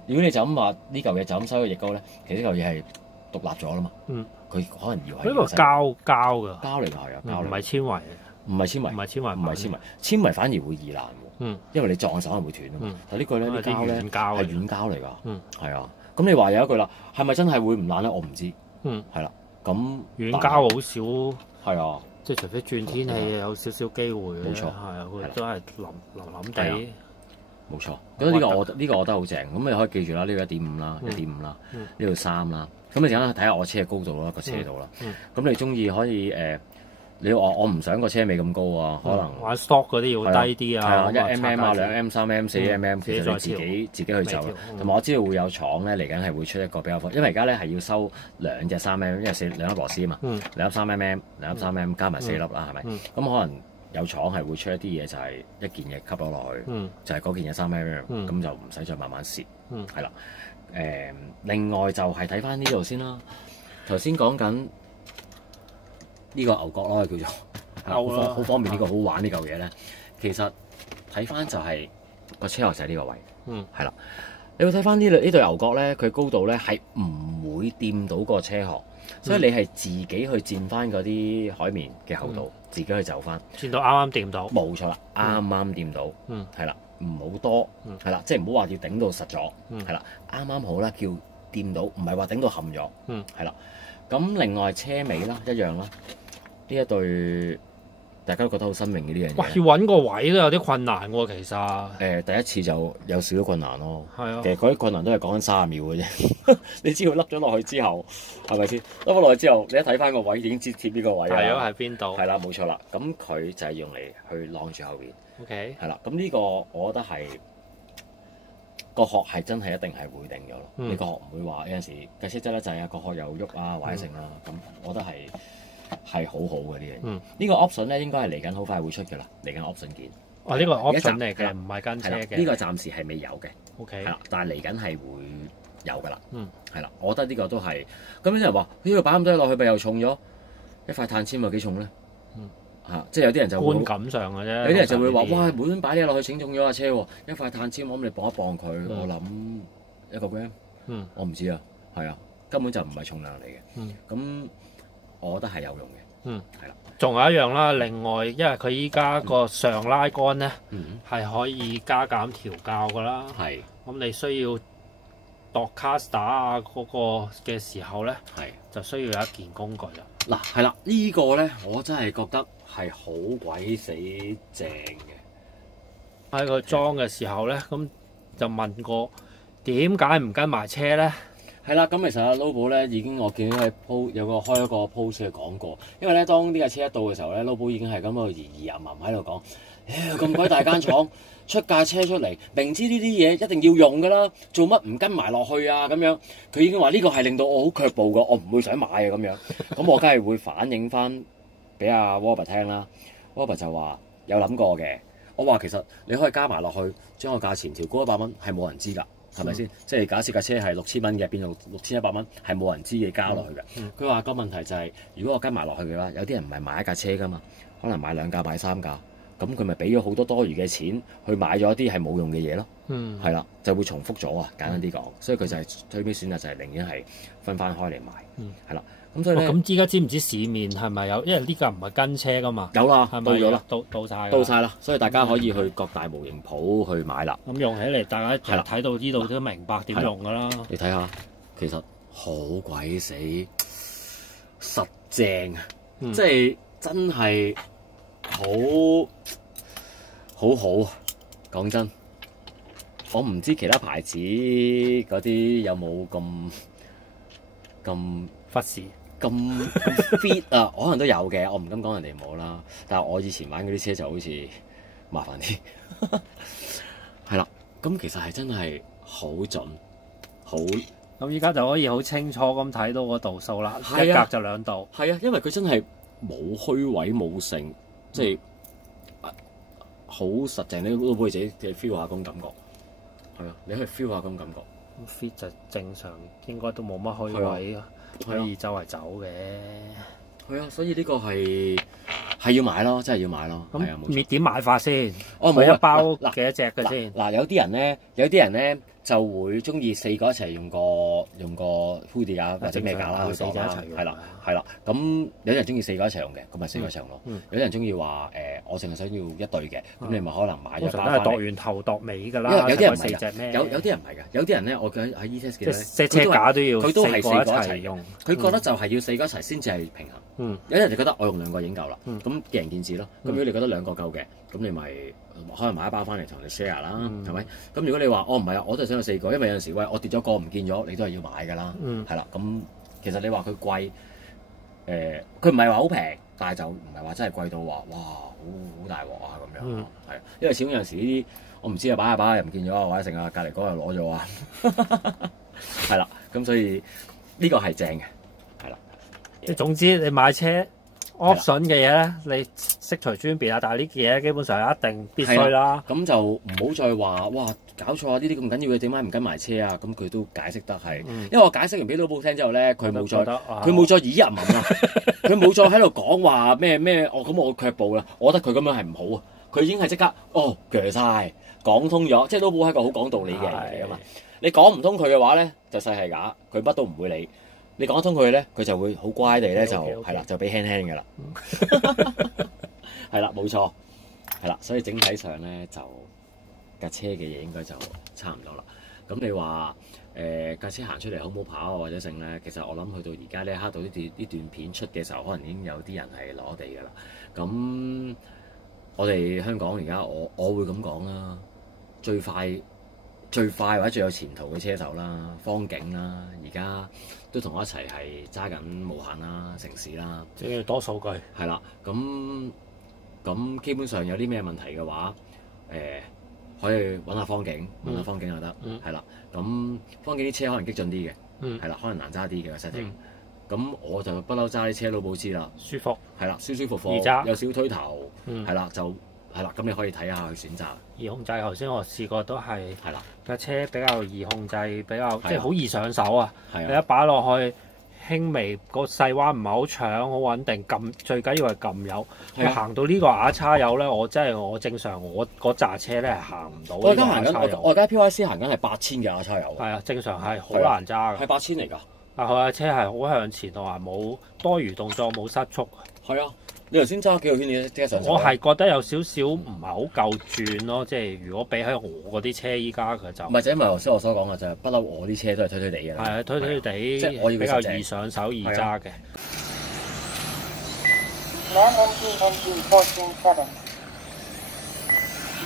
如果你就咁話呢嚿嘢就咁收個翼高咧，其實呢嚿嘢係獨立咗啦嘛。佢可能搖係。呢個膠㗎。膠嚟㗎係啊，膠嚟。唔係纖維。唔係纖維。唔係纖維，纖維反而會易爛喎。因為你撞手可能會斷啊嘛。但呢個咧啲膠咧係軟膠嚟㗎。係啊。咁你話有一句啦，係咪真係會唔爛咧？我唔知。係啦。咁軟膠好少，係啊，即係除非轉天氣有少少機會嘅，冇錯，係啊，佢都係腍地，冇錯。咁呢個我覺得好正，咁你可以記住啦，呢個1.5啦，1.5啦，呢度3啦。咁你陣間睇下我車嘅高度啦，個車度啦。咁你中意可以你話我唔想個車尾咁高啊，可能玩 stock 嗰啲要低啲啊，1mm 啊，2mm、3mm、4mm，其實你自己去走。同埋我知道會有廠咧嚟緊係會出一個比較方，因為而家咧係要收2隻3mm，因為兩粒螺絲啊嘛，兩粒 3mm，兩粒 3mm 加埋4粒啦，係咪？咁可能有廠係會出一啲嘢，就係一件嘢吸咗落去，就係嗰件嘢3mm，咁就唔使再慢慢蝕，係啦。另外就係睇翻呢度先啦，頭先講緊。呢個牛角咯，叫做好方便，呢個好玩呢嚿嘢咧。其實睇翻就係個車殼就係呢個位，係啦。你會睇翻呢對牛角咧，佢高度咧係唔會掂到個車殼，所以你係自己去墊翻嗰啲海綿嘅厚度，自己去走翻，墊到啱啱掂到。冇錯啦，啱啱掂到，係啦，唔好多，係啦，即係唔好話要頂到實咗，係啦，啱啱好啦，叫掂到，唔係話頂到冚咗，係啦。咁另外車尾啦，一樣啦。呢一對大家都覺得好新穎嘅呢樣嘢。要揾個位都有啲困難喎，其實。第一次就有少少困難咯。係啊。其實嗰啲困難都係講緊30秒嘅啫。你知道笠咗落去之後，係咪先？笠咗落去之後，你一睇翻個位已經知貼呢個位啦。係啊，喺邊度？係啦，冇錯啦。咁佢就係用嚟去晾住後邊。OK。係啦，咁呢個我覺得係個殼係真係一定係會定咗咯。你個殼唔會話有陣時計車質咧就係個殼又喐啊，或者成啦。咁我覺得係好好嘅呢樣嘢。呢個 option 咧應該係嚟緊好快會出嘅啦，嚟緊 option 件。呢個 option 嚟嘅，唔係跟車嘅。呢個暫時係未有嘅。OK。係啦，但係嚟緊係會有㗎啦。係啦，我覺得呢個都係。咁有啲人話呢個擺咁多落去咪又重咗？一塊碳纖有幾重咧？即係有啲人就會觀感上嘅啫。有啲人就會話：哇，每擺啲嘢落去，整重咗架車喎！一塊碳纖，我諗你磅一磅佢，我諗1個 gram。我唔知啊，係啊，根本就唔係重量嚟嘅。咁我覺得係有用嘅，係啦。仲有一樣啦，另外，因為佢依家個上拉桿咧係可以加減調校噶啦，咁你需要度 caster 啊嗰個嘅時候咧，係就需要有一件工具啦。嗱係啦，呢個咧我真係覺得係好鬼死正嘅。喺佢裝嘅時候咧，咁就問過點解唔跟埋車咧？係啦，咁其實阿 Lobo 咧已經我見到佢開一個 post 去講過，因為咧當呢架車一到嘅時候咧，Lobo 已經係咁喺度疑疑吟吟喺度講，咁鬼大間廠出架車出嚟，明知呢啲嘢一定要用㗎啦，做乜唔跟埋落去啊？咁樣佢已經話呢個係令到我好卻步㗎，我唔會想買啊咁樣。咁我梗係會反映翻俾阿 Robert 聽啦。Robert 就話有諗過嘅，我話其實你可以加埋落去，將個價錢調高100蚊，係冇人知㗎。係咪先？即係假設架車係6000蚊嘅，變到6100蚊，係冇人知嘅加落去嘅。佢話個問題就係，如果我跟埋落去嘅話，有啲人唔係買一架車㗎嘛，可能買2架、買3架，咁佢咪俾咗好多多餘嘅錢去買咗一啲係冇用嘅嘢咯。係啦，就會重複咗啊！簡單啲講，所以佢就係最尾選擇就係寧願係分翻開嚟買。係啦，咁所以咧，咁依家知唔知市面係咪有？因為呢架唔係跟車㗎嘛。有啦，係咪到咗啦，到晒啦，所以大家可以去各大模型鋪去買啦。咁用起嚟，大家係睇到呢度都明白點用㗎啦。你睇下，其實好鬼死實正啊！即係真係好好啊！講真，我唔知其他牌子嗰啲有冇咁忽視咁 fit 啊？可能都有嘅，我唔敢講人哋冇啦。但係我以前玩嗰啲車就好似麻煩啲，係啦。咁其實係真係好準，好。咁依家就可以好清楚咁睇到個度數啦，一格就2度。係啊，因為佢真係冇虛位冇剩，即係好實淨。你都可以自己 feel 下嗰種感覺。係啊，你可以 feel 下嗰種感覺。fit 就正常，應該都冇乜虛位啊，可以周圍走嘅。係啊，所以呢個係要買咯，真係要買咯。咁點買法先？我冇一包幾多隻嘅先？嗱，有啲人咧就會中意4個一齊用個 hoodie 架或者咩架啦，去講啦。係啦。咁有啲人中意4個一齊用嘅，咁咪4個一齊用咯。有啲人中意話我淨係想要一對嘅，咁你咪可能買一包翻嚟。都係度完頭度尾㗎啦。有啲人唔係㗎，有啲人唔係㗎，有啲人咧，我喺 E-Test 見到即係車架都要佢都係4個一齊用。佢覺得就係要4個一齊先至係平衡。有啲人就覺得我用2個已經夠啦。咁見仁見智咯。咁如果你覺得2個夠嘅，咁你咪可能買一包翻嚟同人哋 share 啦，係咪？咁如果你話唔係啊，我都係想有4個，因為有陣時喂我跌咗個唔見咗，你都係要買㗎啦。係啦，咁其實你話佢貴，佢唔係話好平，但係就唔係話真係貴到話哇好大鑊啊咁樣。係，因為始終有陣時呢啲我唔知啊，擺下又唔見咗啊，或者成啊隔離嗰又攞咗啊。係啦，咁所以呢個係正嘅，係啦。即係總之你買車。option 嘅嘢咧，你悉隨尊便啊！但係呢件嘢基本上係一定必須啦。咁就唔好再話哇搞錯啊！呢啲咁緊要嘅點解唔跟埋車啊？咁佢都解釋得係，因為我解釋完俾老寶聽之後咧，佢冇再耳一聞啊！佢冇再喺度講話咩咁我卻步啦。我覺得佢咁樣係唔好啊！佢已經係即刻鋸晒講通咗，即係老寶係一個好講道理嘅人嚟㗎嘛。你講唔通佢嘅話咧，就細係假，佢乜都唔會理。你講得通佢咧，佢就會好乖地咧，就係啦，就俾輕輕嘅啦。係啦，冇錯，係啦，所以整體上咧就架車嘅嘢應該就差唔多啦。咁你話架車行出嚟好唔好跑啊，或者剩咧？其實我諗去到而家呢一刻到呢段片出嘅時候，可能已經有啲人係攞地㗎啦。咁我哋香港而家我會咁講啦，最快或者最有前途嘅車手啦，方景啦，而家都同我一齊係揸緊無限啦、城市啦，即係多數據。係啦，咁基本上有啲咩問題嘅話，可以揾下方景，問下方景就得，係啦。咁方景啲車可能激進啲嘅，係啦，可能難揸啲嘅 setting。咁我就不嬲揸啲車老寶知啦，舒服，係啦，舒服服，有少推頭，係啦就。係啦，咁你可以睇下去選擇。易控制頭先我試過都係啦，架車比較易控制，比較即係好易上手啊。你一擺落去，輕微個細彎唔係好搶，好穩定。撳最緊要係撳油。你行到呢個啞叉油咧，我正常我嗰紮車咧係行唔到。我而家行緊，我而家 PYC 行緊係8000嘅啞叉油。係啊，正常係好難揸嘅。係8000嚟㗎。但佢架車係好向前同埋冇多餘動作，冇失速。係啊。你頭先揸幾個圈，你即刻上手？我係覺得有少少唔係好夠轉咯，即係如果比起我嗰啲車依家佢就唔係，就因為頭先我所講嘅就係不嬲，我啲車都係推推地嘅。係啊，推推地，即係我要比較易上手易揸嘅。Man engine 14-7.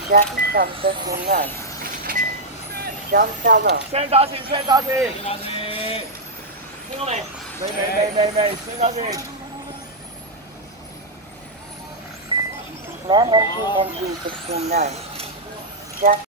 Jackie Chan 13-9. John Salo. 升架線，升架線，升咗未？未，升架線。Man engine 16-9. Jackie